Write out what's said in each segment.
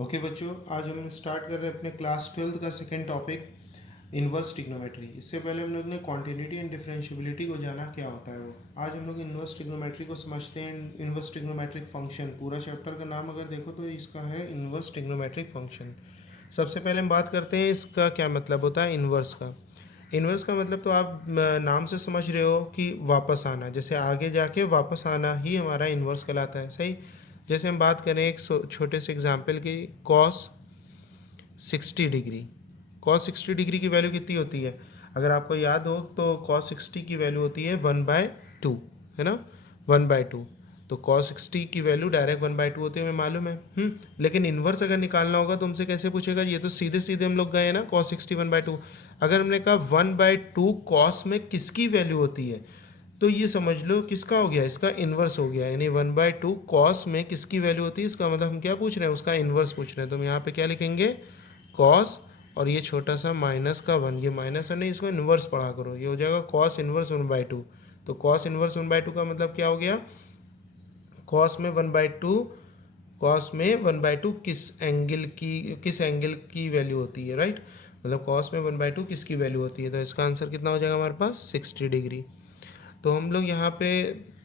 Okay बच्चों, आज हम स्टार्ट कर रहे हैं अपने क्लास 12th का सेकेंड टॉपिक इन्वर्स ट्रिग्नोमेट्री। इससे पहले हम लोग ने कॉन्टिन्यूटी एंड डिफरेंशियबिलिटी को जाना क्या होता है वो। आज हम लोग इन्वर्स ट्रिग्नोमेट्री को समझते हैं। इन्वर्स ट्रिग्नोमेट्रिक फंक्शन, पूरा चैप्टर का नाम अगर देखो तो इसका है इन्वर्स ट्रिग्नोमेट्रिक फंक्शन। सबसे पहले हम बात करते हैं इसका क्या मतलब होता है इन्वर्स का। इन्वर्स का मतलब तो आप नाम से समझ रहे हो कि वापस आना, जैसे आगे जाके वापस आना ही हमारा इन्वर्स कहलाता है, सही। जैसे हम बात करें एक छोटे से एग्जांपल की, कॉस 60 डिग्री। कॉस 60 डिग्री की वैल्यू कितनी होती है? अगर आपको याद हो तो कॉस 60 की वैल्यू होती है 1/2, है ना, 1/2। तो कॉस 60 की वैल्यू डायरेक्ट 1/2 होती है, हमें मालूम है। लेकिन इन्वर्स अगर निकालना होगा तो हमसे कैसे पूछेगा? ये तो सीधे सीधे हम लोग गए ना, कॉस 60 1/2। अगर हमने कहा 1/2 कॉस में किसकी वैल्यू होती है, तो ये समझ लो किसका हो गया, इसका इन्वर्स हो गया। यानी 1/2 कॉस में किसकी वैल्यू होती है, इसका मतलब हम क्या पूछ रहे हैं, उसका इन्वर्स पूछ रहे हैं। तो हम यहाँ पे क्या लिखेंगे, कॉस, और ये छोटा सा माइनस का 1, ये माइनस है नहीं, इसको इन्वर्स पढ़ा करो, ये हो जाएगा कॉस इन्वर्स 1/2। तो कॉस इन्वर्स 1/2 का मतलब क्या हो गया, कॉस में 1/2, कॉस में 1/2 किस एंगल की वैल्यू होती है, राइट। मतलब कॉस में 1/2 किसकी वैल्यू होती है, तो इसका आंसर कितना हो जाएगा हमारे पास, 60 डिग्री। तो हम लोग यहाँ पे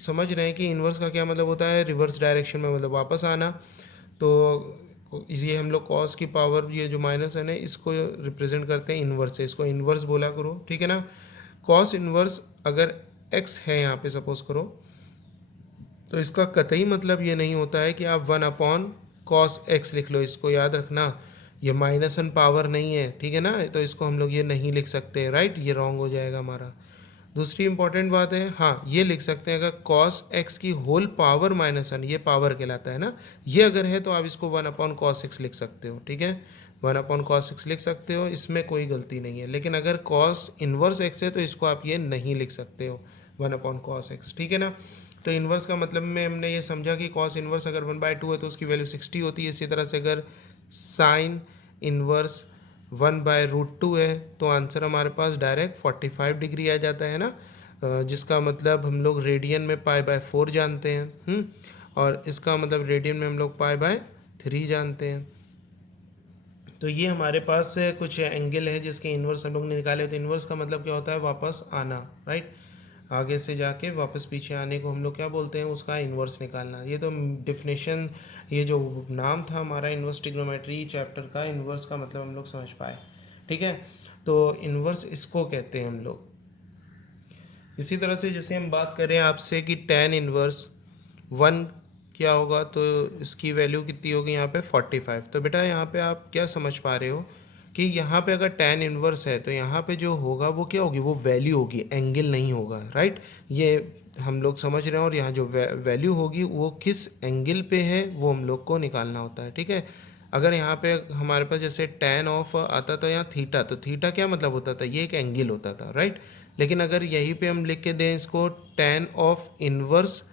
समझ रहे हैं कि इन्वर्स का क्या मतलब होता है, रिवर्स डायरेक्शन में, मतलब वापस आना। तो ये हम लोग कॉस की पावर, ये जो माइनस है ना, इसको रिप्रेजेंट करते हैं इन्वर्स से, इसको इन्वर्स बोला करो, ठीक है ना। कॉस इन्वर्स अगर एक्स है यहाँ पे सपोज करो, तो इसका कतई मतलब ये नहीं होता है कि आप 1/cos x लिख लो, इसको याद रखना। ये माइनस वन पावर नहीं है, ठीक है ना, तो इसको हम लोग ये नहीं लिख सकते, राइट, ये रॉन्ग हो जाएगा हमारा। दूसरी इंपॉर्टेंट बात है, हाँ ये लिख सकते हैं, अगर कॉस एक्स की होल पावर -1, ये पावर कहलाता है ना, ये अगर है तो आप इसको 1/cos x लिख सकते हो, ठीक है, 1/cos x लिख सकते हो, इसमें कोई गलती नहीं है। लेकिन अगर कॉस इन्वर्स एक्स है तो इसको आप ये नहीं लिख सकते हो 1/cos x, ठीक है ना। तो इन्वर्स का मतलब में हमने ये समझा कि कॉस इन्वर्स अगर 1/2 है तो उसकी वैल्यू 60 होती है। इसी तरह से अगर साइन इन्वर्स 1/√2 है तो आंसर हमारे पास डायरेक्ट 45 डिग्री आ जाता है ना, जिसका मतलब हम लोग रेडियन में π/4 जानते हैं। और इसका मतलब रेडियन में हम लोग π/3 जानते हैं। तो ये हमारे पास कुछ एंगल है जिसके इन्वर्स हम लोग ने निकाले। तो इन्वर्स का मतलब क्या होता है, वापस आना, राइट। आगे से जाके वापस पीछे आने को हम लोग क्या बोलते हैं, उसका इन्वर्स निकालना। ये तो डिफिनेशन, ये जो नाम था हमारा इन्वर्स ट्रिग्नोमेट्री चैप्टर का, इन्वर्स का मतलब हम लोग समझ पाए, ठीक है। तो इन्वर्स इसको कहते हैं हम लोग। इसी तरह से जैसे हम बात करें आपसे कि tan इन्वर्स 1 क्या होगा, तो इसकी वैल्यू कितनी होगी यहाँ पे 45। तो बेटा यहाँ पे आप क्या समझ पा रहे हो कि यहाँ पे अगर tan इन्वर्स है तो यहाँ पे जो होगा वो क्या होगी, वो वैल्यू होगी, एंगल नहीं होगा, राइट। ये हम लोग समझ रहे हैं। और यहाँ जो वैल्यू होगी वो किस एंगल पे है वो हम लोग को निकालना होता है, ठीक है। अगर यहाँ पे हमारे पास जैसे tan ऑफ आता था यहाँ थीटा, तो थीटा क्या मतलब होता था, ये एक एंगल होता था, राइट। लेकिन अगर यहीं पे हम लिख के दें इसको tan ऑफ इन्वर्स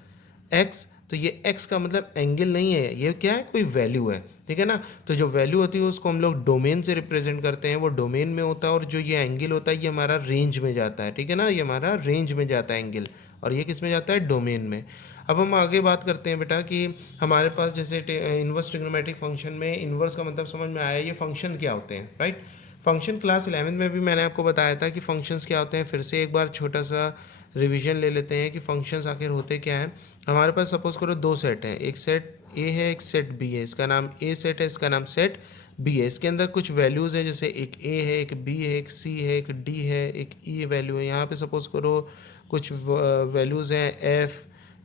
x, तो ये x का मतलब एंगल नहीं है, ये क्या है, कोई वैल्यू है, ठीक है ना। तो जो वैल्यू होती है उसको हम लोग डोमेन से रिप्रेजेंट करते हैं, वो डोमेन में होता है। और जो ये एंगल होता है ये हमारा रेंज में जाता है, ठीक है ना, ये हमारा रेंज में जाता है एंगल, और ये किस में जाता है, डोमेन में। अब हम आगे बात करते हैं बेटा कि हमारे पास जैसे इन्वर्स ट्रिग्नोमेट्रिक फंक्शन में इन्वर्स का मतलब समझ में आया, ये फंक्शन क्या होते हैं, राइट। फंक्शन क्लास 11 में भी मैंने आपको बताया था कि फंक्शंस क्या होते हैं। फिर से एक बार छोटा सा रिवीजन ले लेते हैं कि फंक्शंस आखिर होते क्या हैं। हमारे पास सपोज करो दो सेट हैं, एक सेट ए है एक सेट बी है, इसका नाम ए सेट है, इसका नाम सेट बी है। इसके अंदर कुछ वैल्यूज़ हैं, जैसे एक ए है, एक बी है, एक सी है, एक डी है, एक ई वैल्यू है। यहाँ पे सपोज करो कुछ वैल्यूज़ हैं एफ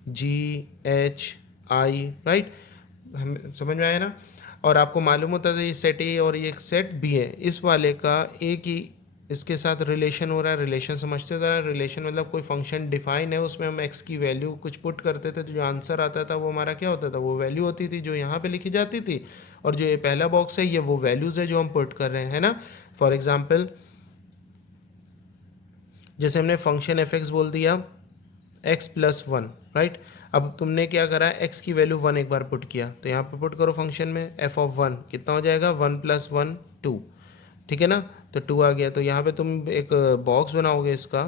जी एच आई, राइट, हम समझ में आया ना। और आपको मालूम होता था ये सेट ए और ये सेट बी है, इस वाले का ए की इसके साथ रिलेशन हो रहा है, रिलेशन समझते थे। रिलेशन मतलब कोई फंक्शन डिफाइन है, उसमें हम एक्स की वैल्यू कुछ पुट करते थे, तो जो आंसर आता था वो हमारा क्या होता था, वो वैल्यू होती थी जो यहाँ पे लिखी जाती थी। और जो ये पहला बॉक्स है ये वो वैल्यूज़ है जो हम पुट कर रहे हैं, है ना। फॉर एग्जाम्पल जैसे हमने फंक्शन एफ एक्स बोल दिया x+1, राइट। अब तुमने क्या करा, x की वैल्यू 1 एक बार पुट किया, तो यहाँ पे पुट करो फंक्शन में f(1) कितना हो जाएगा, 1+1 2, ठीक है ना। तो 2 आ गया, तो यहाँ पे तुम एक बॉक्स बनाओगे इसका,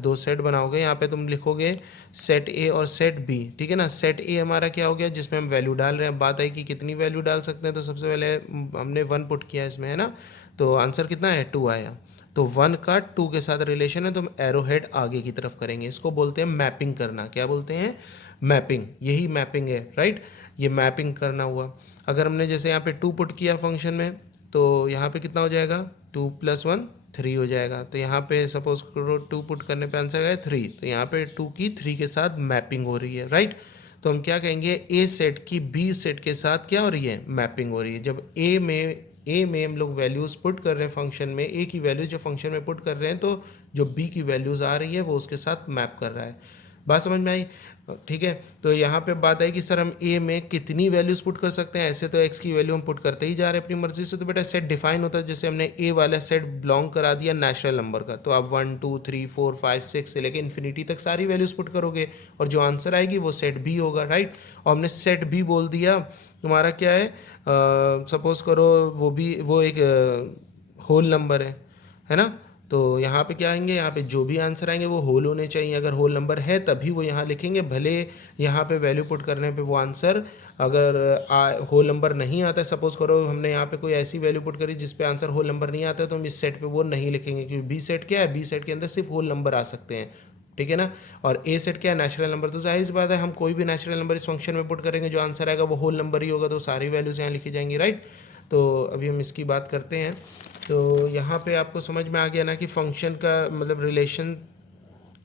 दो सेट बनाओगे, यहाँ पे तुम लिखोगे सेट ए और सेट बी, ठीक है ना। सेट ए हमारा क्या हो गया, जिसमें हम वैल्यू डाल रहे हैं। बात आई कि कितनी वैल्यू डाल सकते हैं, तो सबसे पहले हमने 1 पुट किया इसमें, है ना। तो आंसर कितना है, 2 आया। तो 1 का 2 के साथ रिलेशन है, तो हम एरो हेड आगे की तरफ करेंगे। इसको बोलते हैं मैपिंग करना। क्या बोलते हैं, मैपिंग। यही मैपिंग है, राइट। ये मैपिंग करना हुआ। अगर हमने जैसे यहाँ पे 2 पुट किया फंक्शन में, तो यहाँ पे कितना हो जाएगा, 2 + 1 3 हो जाएगा। तो यहाँ पे सपोज करो 2 पुट करने पे आंसर आया 3, तो यहाँ पे 2 की 3 के साथ मैपिंग हो रही है, राइट। तो हम क्या कहेंगे, ए सेट की बी सेट के साथ क्या हो रही है, मैपिंग हो रही है। जब ए में हम लोग वैल्यूज़ पुट कर रहे हैं फंक्शन में, ए की वैल्यूज जो फंक्शन में पुट कर रहे हैं, तो जो बी की वैल्यूज़ आ रही है वो उसके साथ मैप कर रहा है। बात समझ में आई, ठीक है। तो यहाँ पे बात आई कि सर हम ए में कितनी वैल्यूज़ पुट कर सकते हैं। ऐसे तो एक्स की वैल्यू हम पुट करते ही जा रहे हैं अपनी मर्जी से। तो बेटा सेट डिफाइन होता है, जैसे हमने ए वाला सेट बिलोंग करा दिया नेचुरल नंबर का, तो आप 1 2 3 4 5 6 से लेकर इन्फिनिटी तक सारी वैल्यूज़ पुट करोगे, और जो आंसर आएगी वो सेट बी होगा, राइट। और हमने सेट बी बोल दिया, तुम्हारा क्या है, सपोज करो वो एक होल नंबर है ना। तो यहाँ पे क्या आएंगे, यहाँ पे जो भी आंसर आएंगे वो होल होने चाहिए। अगर होल नंबर है तभी वो यहाँ लिखेंगे, भले यहाँ पे वैल्यू पुट करने पे वो आंसर अगर होल नंबर नहीं आता है, सपोज करो हमने यहाँ पे कोई ऐसी वैल्यू पुट करी जिस पे आंसर होल नंबर नहीं आता है, तो हम इस सेट पे वो नहीं लिखेंगे, क्योंकि बी सेट क्या है, बी सेट के अंदर सिर्फ होल नंबर आ सकते हैं, ठीक है ना। और ए सेट क्या है, नेचुरल नंबर। तो जाहिर सी बात है हम कोई भी नेचुरल नंबर इस फंक्शन में पुट करेंगे, जो आंसर आएगा वो होल नंबर ही होगा, तो सारी वैल्यूज़ यहाँ लिखी जाएंगी, राइट। तो अभी हम इसकी बात करते हैं। तो यहाँ पे आपको समझ में आ गया ना कि फंक्शन का मतलब रिलेशन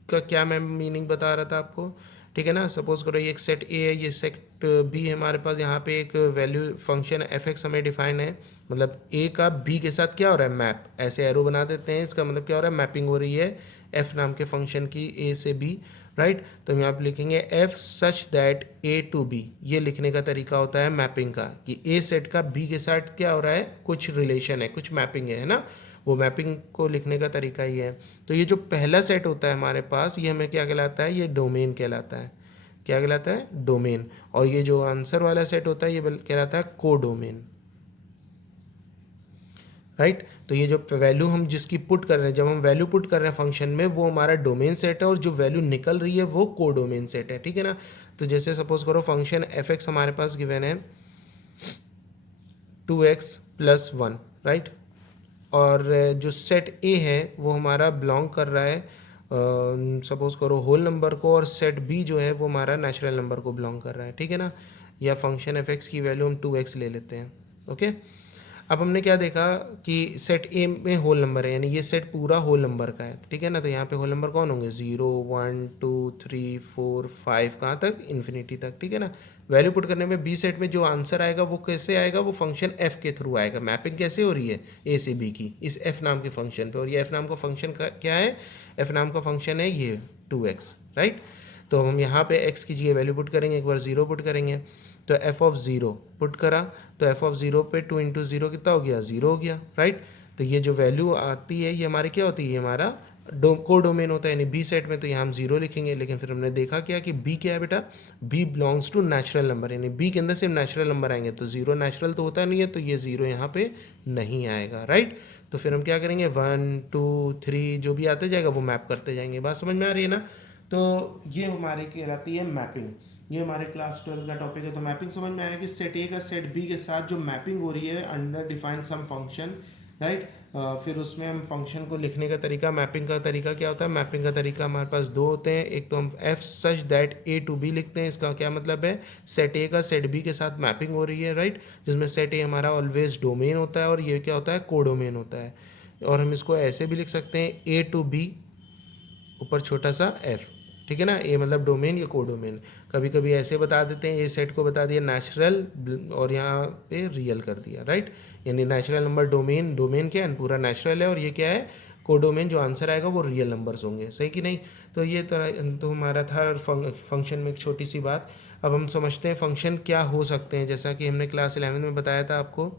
का क्या मैं मीनिंग बता रहा था आपको, ठीक है ना। सपोज करो ये एक सेट ए है, ये सेट बी है हमारे पास। यहाँ पे एक वैल्यू फंक्शन एफ एक्स हमें डिफाइन है, मतलब ए का बी के साथ क्या हो रहा है, मैप। ऐसे एरो बना देते हैं, इसका मतलब क्या हो रहा है, मैपिंग हो रही है एफ नाम के फंक्शन की ए से बी, राइट। तो हम यहाँ पे लिखेंगे f such that A to B. ये लिखने का तरीका होता है मैपिंग का, कि ए सेट का बी के साथ क्या हो रहा है, कुछ रिलेशन है, कुछ मैपिंग है ना। वो मैपिंग को लिखने का तरीका ही है। तो ये जो पहला सेट होता है हमारे पास, ये हमें क्या कहलाता है, ये डोमेन कहलाता है। क्या कहलाता है, डोमेन। और ये जो आंसर वाला सेट होता है ये कहलाता है कोडोमेन, राइट। तो ये जो वैल्यू हम जिसकी पुट कर रहे हैं, जब हम वैल्यू पुट कर रहे हैं फंक्शन में, वो हमारा डोमेन सेट है, और जो वैल्यू निकल रही है वो कोडोमेन सेट है, ठीक है ना। तो जैसे सपोज करो फंक्शन एफ एक्स हमारे पास गिवन है 2x + 1, राइट। और जो सेट ए है वो हमारा बिलोंग कर रहा है सपोज करो होल नंबर को, और सेट बी जो है वो हमारा नेचुरल नंबर को बिलोंग कर रहा है, ठीक है ना। या फंक्शन एफ एक्स की वैल्यू हम 2x ले लेते हैं, ओके। अब हमने क्या देखा कि सेट ए में होल नंबर है, यानी ये सेट पूरा होल नंबर का है, ठीक है ना। तो यहाँ पे होल नंबर कौन होंगे, 0 1 2 3 4 5, कहाँ तक, इन्फिनिटी तक, ठीक है ना। वैल्यू पुट करने में बी सेट में जो आंसर आएगा वो कैसे आएगा, वो फंक्शन एफ के थ्रू आएगा। मैपिंग कैसे हो रही है, ए से बी की, इस एफ नाम के फंक्शन पे। और ये एफ नाम का फंक्शन का क्या है, एफ नाम का फंक्शन है ये 2x, राइट। तो हम यहाँ पे x की जगह वैल्यू पुट करेंगे, एक बार 0 पुट करेंगे, तो एफ ऑफ 0 पुट करा, तो एफ ऑफ 0 पे 2 × 0 कितना हो गया, 0 हो गया, राइट। तो ये जो वैल्यू आती है ये हमारी क्या होती है, ये हमारा कोडोमेन होता है, यानी बी सेट में। तो यहाँ हम 0 लिखेंगे, लेकिन फिर हमने देखा क्या कि बी क्या है बेटा, B belongs to natural number, यानी बी के अंदर सिर्फ नेचुरल नंबर आएंगे, तो 0 नेचुरल तो होता नहीं है, तो ये 0 यहाँ पे नहीं आएगा, राइट। तो फिर हम क्या करेंगे, 1 2 3 जो भी आते जाएगा वो मैप करते जाएंगे। बात समझ में आ रही है ना। तो ये हमारे कहलाती है मैपिंग। ये हमारे क्लास 12 का टॉपिक है। तो मैपिंग समझ में आया कि सेट ए का सेट बी के साथ जो मैपिंग हो रही है अंडर डिफाइंड सम फंक्शन, राइट। फिर उसमें हम फंक्शन को लिखने का तरीका, मैपिंग का तरीका क्या होता है, मैपिंग का तरीका हमारे पास दो होते हैं। एक तो हम f such that A to B लिखते हैं, इसका क्या मतलब है, सेट ए का सेट बी के साथ मैपिंग हो रही है, राइट। जिसमें सेट ए हमारा ऑलवेज डोमेन होता है, और ये क्या होता है, कोडोमेन होता है। और हम इसको ऐसे भी लिख सकते हैं, ए टू बी ऊपर छोटा सा एफ, ठीक है ना। ए मतलब डोमेन या कोडोमेन। कभी कभी ऐसे बता देते हैं, ये सेट को बता दिया नेचुरल और यहाँ पे रियल कर दिया, राइट। यानी नेचुरल नंबर डोमेन, डोमेन क्या है, पूरा नेचुरल है, और ये क्या है, कोडोमेन, जो आंसर आएगा वो रियल नंबर्स होंगे, सही कि नहीं। तो ये तरह तो हमारा था फंक्शन में एक छोटी सी बात। अब हम समझते हैं फंक्शन क्या हो सकते हैं, जैसा कि हमने क्लास 11 में बताया था आपको।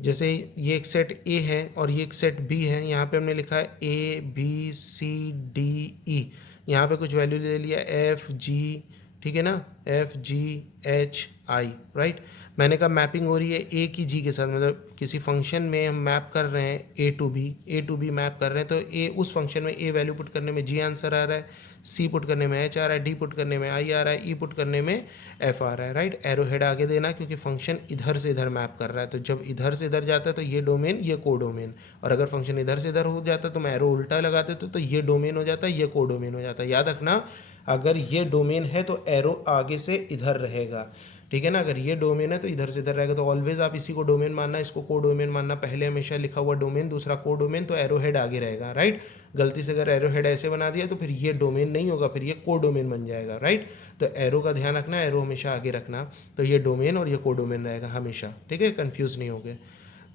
जैसे ये एक सेट ए है और ये एक सेट बी है, यहाँ पे हमने लिखा है ए बी सी डी ई, यहाँ पे कुछ वैल्यू ले लिया एफ जी, ठीक है ना, एफ जी एच आई, राइट। मैंने कहा मैपिंग हो रही है ए की जी के साथ, मतलब किसी फंक्शन में हम मैप कर रहे हैं ए टू बी मैप कर रहे हैं, तो ए उस फंक्शन में ए वैल्यू पुट करने में जी आंसर आ रहा है, सी पुट करने में एच आ रहा है, डी पुट करने में आई आ रहा है, ई पुट करने में एफ आ रहा है, राइट। एरो हेड आगे देना क्योंकि फंक्शन इधर से इधर मैप कर रहा है, तो जब इधर से इधर जाता है तो ये डोमेन, ये को डोमेन, और अगर फंक्शन इधर से इधर हो जाता है तो मैं एरो उल्टा लगाते तो ये डोमेन हो जाता है, ये को डोमेन हो जाता है। याद रखना, अगर ये डोमेन है तो एरो आगे से इधर रहेगा, ठीक है ना। अगर ये डोमेन है तो इधर से इधर रहेगा, तो ऑलवेज आप इसी को डोमेन मानना, इसको को डोमेन मानना। पहले हमेशा लिखा हुआ डोमेन, दूसरा को डोमेन, तो एरो हेड आगे रहेगा, राइट। गलती से अगर एरो हेड ऐसे बना दिया तो फिर ये डोमेन नहीं होगा, फिर ये को डोमेन बन जाएगा, राइट। तो एरो का ध्यान रखना, एरो हमेशा आगे रखना, तो ये डोमेन और ये को डोमेन रहेगा हमेशा, ठीक है, कन्फ्यूज़ नहीं हो गए।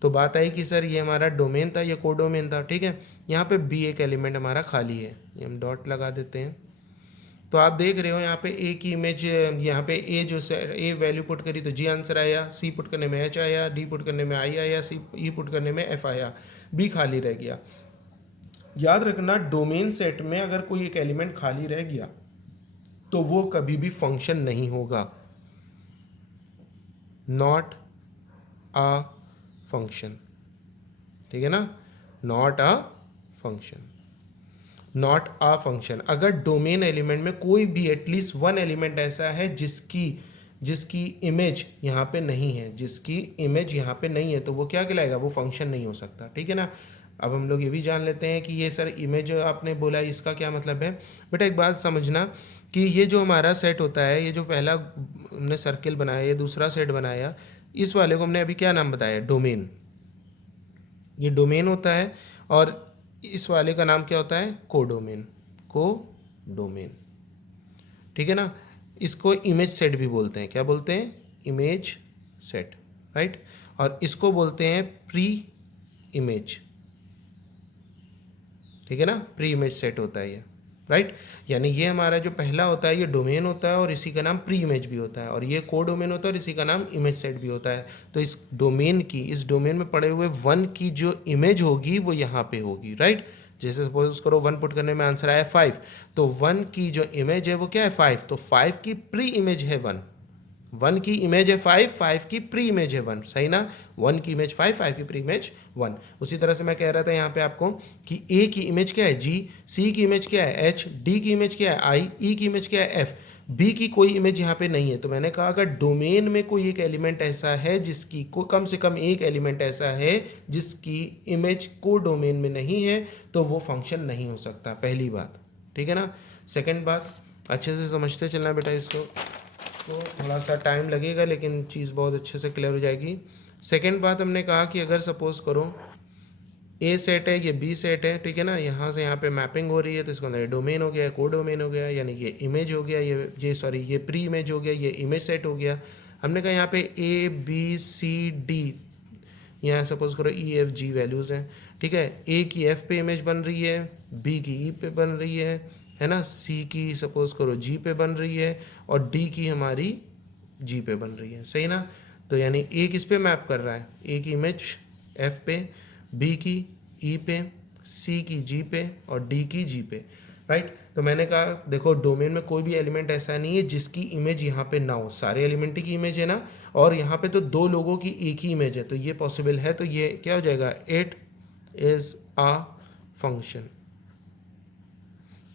तो बात आई कि सर ये हमारा डोमेन था, ये को डोमेन था, ठीक है। यहाँ पे बी एक एलिमेंट हमारा खाली है, ये हम डॉट लगा देते हैं। तो आप देख रहे हो यहाँ पे ए की इमेज, यहाँ पे ए जो ए वैल्यू पुट करी तो जी आंसर आया, सी पुट करने में एच आया, डी पुट करने में आई आया, सी ई पुट करने में एफ आया, बी खाली रह गया। याद रखना, डोमेन सेट में अगर कोई एक एलिमेंट खाली रह गया तो वो कभी भी फंक्शन नहीं होगा, नॉट अ फंक्शन, ठीक है ना, not a function, not a function. अगर डोमेन एलिमेंट में कोई भी एटलीस्ट वन एलिमेंट ऐसा है जिसकी इमेज यहाँ पे नहीं है, जिसकी इमेज यहाँ पे नहीं है, तो वो क्या कहलाएगा, वो फंक्शन नहीं हो सकता, ठीक है ना। अब हम लोग ये भी जान लेते हैं कि ये सर इमेज आपने बोला, इसका क्या मतलब है। बेटा एक बात समझना कि ये जो हमारा सेट होता है, ये जो पहला हमने सर्किल बनाया, ये दूसरा सेट बनाया, इस वाले को हमने अभी क्या नाम बताया, डोमेन। ये डोमेन होता है, और इस वाले का नाम क्या होता है, कोडोमेन, कोडोमेन, ठीक है ना। इसको इमेज सेट भी बोलते हैं, क्या बोलते हैं, इमेज सेट, राइट। और इसको बोलते हैं प्री इमेज, ठीक है ना, प्री इमेज सेट होता है ये, राइट। यानी ये हमारा जो पहला होता है ये डोमेन होता है और इसी का नाम प्री इमेज भी होता है, और ये को डोमेन होता है और इसी का नाम इमेज सेट भी होता है। तो इस डोमेन में पड़े हुए वन की जो इमेज होगी वो यहाँ पे होगी, राइट। जैसे सपोज करो 1 पुट करने में आंसर आया 5, तो 1 की जो इमेज है वो क्या है, 5, तो 5 की प्री इमेज है 1, 1 की इमेज है 5, 5 की प्री इमेज है 1, सही ना। 1 की इमेज 5, 5 की प्री इमेज 1। उसी तरह से मैं कह रहा था यहाँ पे आपको कि ए की इमेज क्या है, जी, सी की इमेज क्या है, एच, डी की इमेज क्या है, आई, ई की इमेज क्या है, एफ, बी की कोई इमेज यहाँ पे नहीं है। तो मैंने कहा अगर डोमेन में कोई एक एलिमेंट ऐसा है जिसकी को कम से कम एक एलिमेंट ऐसा है जिसकी इमेज को डोमेन में नहीं है, तो वो फंक्शन नहीं हो सकता, पहली बात, ठीक है ना। सेकेंड बात, अच्छे से समझते चलना बेटा इसको, तो थोड़ा सा टाइम लगेगा लेकिन चीज़ बहुत अच्छे से क्लियर हो जाएगी। सेकेंड बात हमने कहा कि अगर सपोज करो ए सेट है, ये बी सेट है, ठीक है ना, यहाँ से यहाँ पे मैपिंग हो रही है, तो इसको अंदर डोमेन हो गया, को डोमेन हो गया, यानी ये इमेज हो गया, ये प्री इमेज हो गया, ये इमेज सेट हो गया। हमने कहा यहाँ पे ए बी सी डी, यहाँ सपोज करो ई एफ जी वैल्यूज़ हैं, ठीक है। ए की एफ पे इमेज बन रही है, बी की ई पे बन रही है ना, सी की सपोज करो जी पे बन रही है, और डी की हमारी जी पे बन रही है, सही ना। तो यानी ए किस पे मैप कर रहा है, ए की इमेज एफ पे, बी की ई पे, सी की जी पे, और डी की जी पे, राइट। तो मैंने कहा देखो डोमेन में कोई भी एलिमेंट ऐसा नहीं है जिसकी इमेज यहाँ पे ना हो, सारे एलिमेंट की इमेज है ना, और यहाँ पे तो दो लोगों की एक ही इमेज है, तो ये पॉसिबल है, तो ये क्या हो जाएगा, it is a function,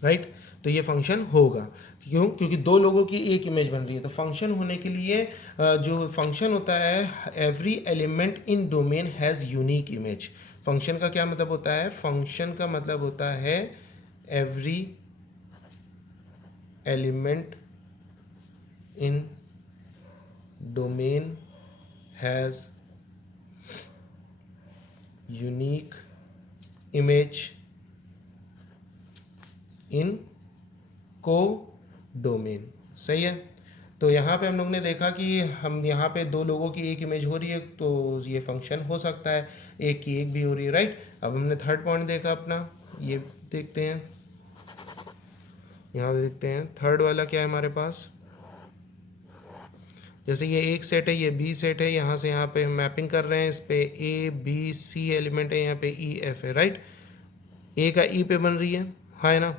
right. तो ये फंक्शन होगा, क्यों, क्योंकि दो लोगों की एक इमेज बन रही है। तो फंक्शन होने के लिए जो फंक्शन होता है, every element in domain has unique image. Function का क्या मतलब होता है, फंक्शन का मतलब होता है every element in domain has unique image इन को डोमेन, सही है। तो यहाँ पे हम लोग ने देखा कि हम यहाँ पे दो लोगों की एक इमेज हो रही है तो ये फंक्शन हो सकता है, एक की एक भी हो रही है, राइट। अब हमने थर्ड पॉइंट देखा अपना, ये देखते हैं, यहाँ देखते हैं थर्ड वाला क्या है हमारे पास। जैसे ये एक सेट है, ये बी सेट है, यहाँ से यहाँ पे हम मैपिंग कर रहे हैं, इस पे ए बी सी एलिमेंट है, यहाँ पे ई एफ है, राइट। ए का ई पे बन रही है ना,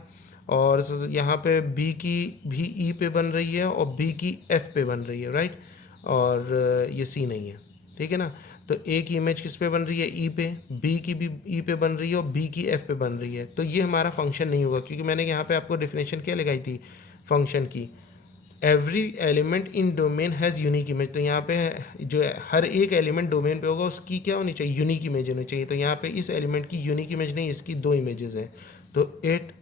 और यहाँ पे बी की भी ई पे बन रही है और बी की एफ पे बन रही है, राइट। और ये सी नहीं है, ठीक है ना। तो ए की इमेज किस पे बन रही है, ई पे, बी की भी ई पे बन रही है और बी की एफ पे बन रही है, तो ये हमारा फंक्शन नहीं होगा, क्योंकि मैंने यहाँ पे आपको डेफिनेशन क्या लगाई थी फंक्शन की, every element in domain has unique image. तो यहाँ पे जो हर एक एलिमेंट डोमेन पे होगा उसकी क्या होनी चाहिए, यूनिक इमेज होनी चाहिए। तो यहाँ पे इस एलिमेंट की यूनिक इमेज नहीं, इसकी दो इमेजेस हैं, तो it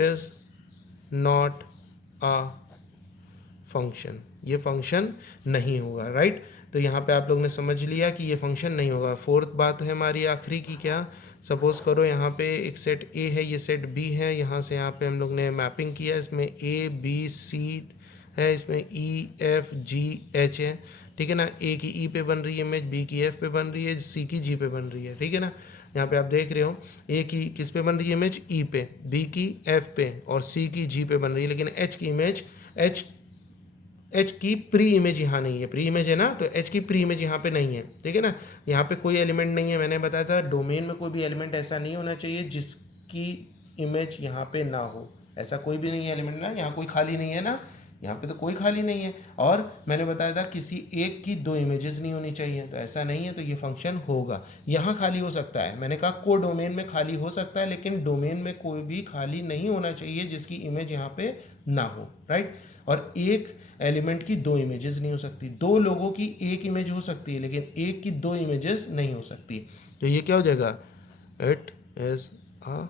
is not a function, ये फंक्शन नहीं होगा, राइट। तो यहाँ पे आप लोग ने समझ लिया कि ये फंक्शन नहीं होगा। फोर्थ बात है हमारी आखिरी की, क्या, सपोज करो यहाँ पे एक सेट ए है, ये सेट बी है, यहाँ से यहाँ पे हम लोग ने मैपिंग किया, इसमें ए बी सी है, इसमें ई एफ जी एच है, ठीक है ना। ए की ई पे बन रही है इमेज, बी की एफ पे बन रही है, सी की जी पे बन रही है, ठीक है ना। यहाँ पे आप देख रहे हो ए की किस पे बन रही है इमेज, ई पे, बी की एफ पे और सी की जी पे बन रही है, लेकिन एच की इमेज, एच की प्री इमेज यहाँ नहीं है, प्री इमेज है ना, तो एच की प्री इमेज यहाँ पे नहीं है, ठीक है ना। यहाँ पे कोई एलिमेंट नहीं है, मैंने बताया था डोमेन में कोई भी एलिमेंट ऐसा नहीं होना चाहिए जिसकी इमेज यहाँ पे ना हो, ऐसा कोई भी नहीं है एलिमेंट ना, यहाँ कोई खाली नहीं है ना, यहाँ पे तो कोई खाली नहीं है। और मैंने बताया था किसी एक की दो इमेजेस नहीं होनी चाहिए, तो ऐसा नहीं है, तो ये फंक्शन होगा। यहाँ खाली हो सकता है, मैंने कहा को डोमेन में खाली हो सकता है, लेकिन डोमेन में कोई भी खाली नहीं होना चाहिए जिसकी इमेज यहाँ पे ना हो, राइट। और एक एलिमेंट की दो इमेजेस नहीं हो सकती, दो लोगों की एक इमेज हो सकती है लेकिन एक की दो इमेजेस नहीं हो सकती, तो ये क्या हो जाएगा, इट इज अ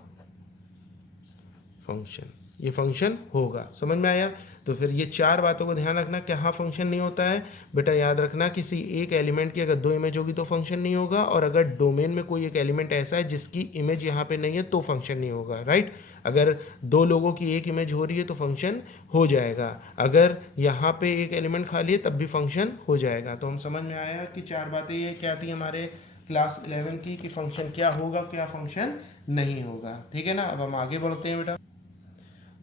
फंक्शन, ये फंक्शन होगा। समझ में आया। तो फिर ये चार बातों को ध्यान रखना, कहाँ फंक्शन नहीं होता है बेटा, याद रखना किसी एक एलिमेंट की अगर दो इमेज होगी तो फंक्शन नहीं होगा, और अगर डोमेन में कोई एक एलिमेंट ऐसा है जिसकी इमेज यहाँ पे नहीं है तो फंक्शन नहीं होगा, राइट। अगर दो लोगों की एक इमेज हो रही है तो फंक्शन हो जाएगा, अगर यहाँ पे एक एलिमेंट खाली है तब भी फंक्शन हो जाएगा। तो हम समझ में आया कि चार बातें ये क्या थी हमारे क्लास 11 की, कि फंक्शन क्या होगा क्या फंक्शन नहीं होगा, ठीक है ना। अब हम आगे बढ़ते हैं बेटा।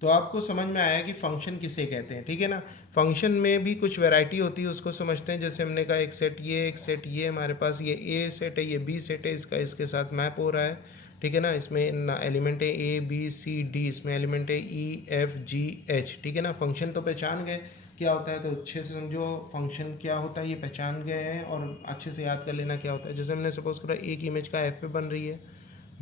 तो आपको समझ में आया कि फंक्शन किसे कहते हैं, ठीक है ना। फंक्शन में भी कुछ वैरायटी होती है, उसको समझते हैं। जैसे हमने कहा एक सेट ये हमारे पास ये ए सेट है, ये बी सेट है, इसका इसके साथ मैप हो रहा है, ठीक है ना। इसमें एलिमेंट है ए बी सी डी, इसमें एलिमेंट है ई एफ जी एच, ठीक है ना। फंक्शन तो पहचान गए क्या होता है, तो अच्छे से समझो फंक्शन क्या होता है, ये पहचान गए हैं और अच्छे से याद कर लेना क्या होता है। जैसे हमने सपोज करा ए की इमेज का एफ पे बन रही है,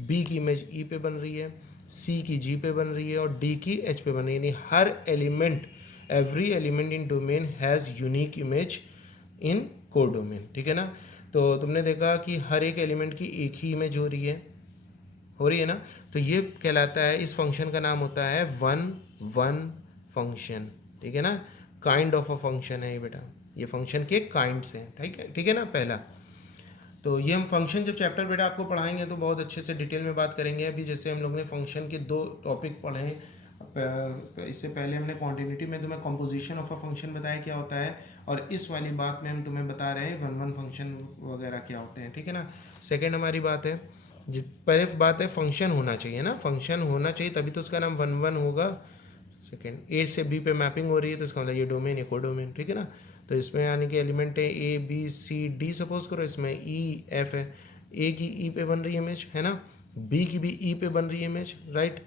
बी की इमेज ई पे बन रही है, सी की जी पे बन रही है और डी की एच पे बन रही है, यानी हर element, every element in domain has unique image in core domain, ठीक है ना। तो तुमने देखा कि हर एक एलिमेंट की एक ही इमेज हो रही है ना। तो ये कहलाता है, इस फंक्शन का नाम होता है वन वन फंक्शन, ठीक है ना। काइंड ऑफ अ फंक्शन है ये बेटा, ये फंक्शन के काइंड्स हैं, ठीक है ना पहला। तो ये हम फंक्शन जब चैप्टर बेटा आपको पढ़ाएंगे तो बहुत अच्छे से डिटेल में बात करेंगे। अभी जैसे हम लोग ने फंक्शन के दो टॉपिक पढ़े, इससे पहले हमने क्वांटिटी में तुम्हें कॉम्पोजिशन ऑफ अ फंक्शन बताया क्या होता है, और इस वाली बात में हम तुम्हें बता रहे हैं वन वन फंक्शन वगैरह क्या होते हैं, ठीक है ना। सेकेंड हमारी बात है, पहले बात है फंक्शन होना चाहिए ना, फंक्शन होना चाहिए तभी तो उसका नाम वन वन होगा। सेकेंड, ए से बी पे मैपिंग हो रही है तो इसका मतलब ये डोमेन है, कोडोमेन, ठीक है ना। तो इसमें यानी कि एलिमेंट है A B C D, suppose करो इसमें ई एफ है, ए की ई पे बन रही है इमेज, है ना, बी की भी ई पे बन रही है इमेज, राइट,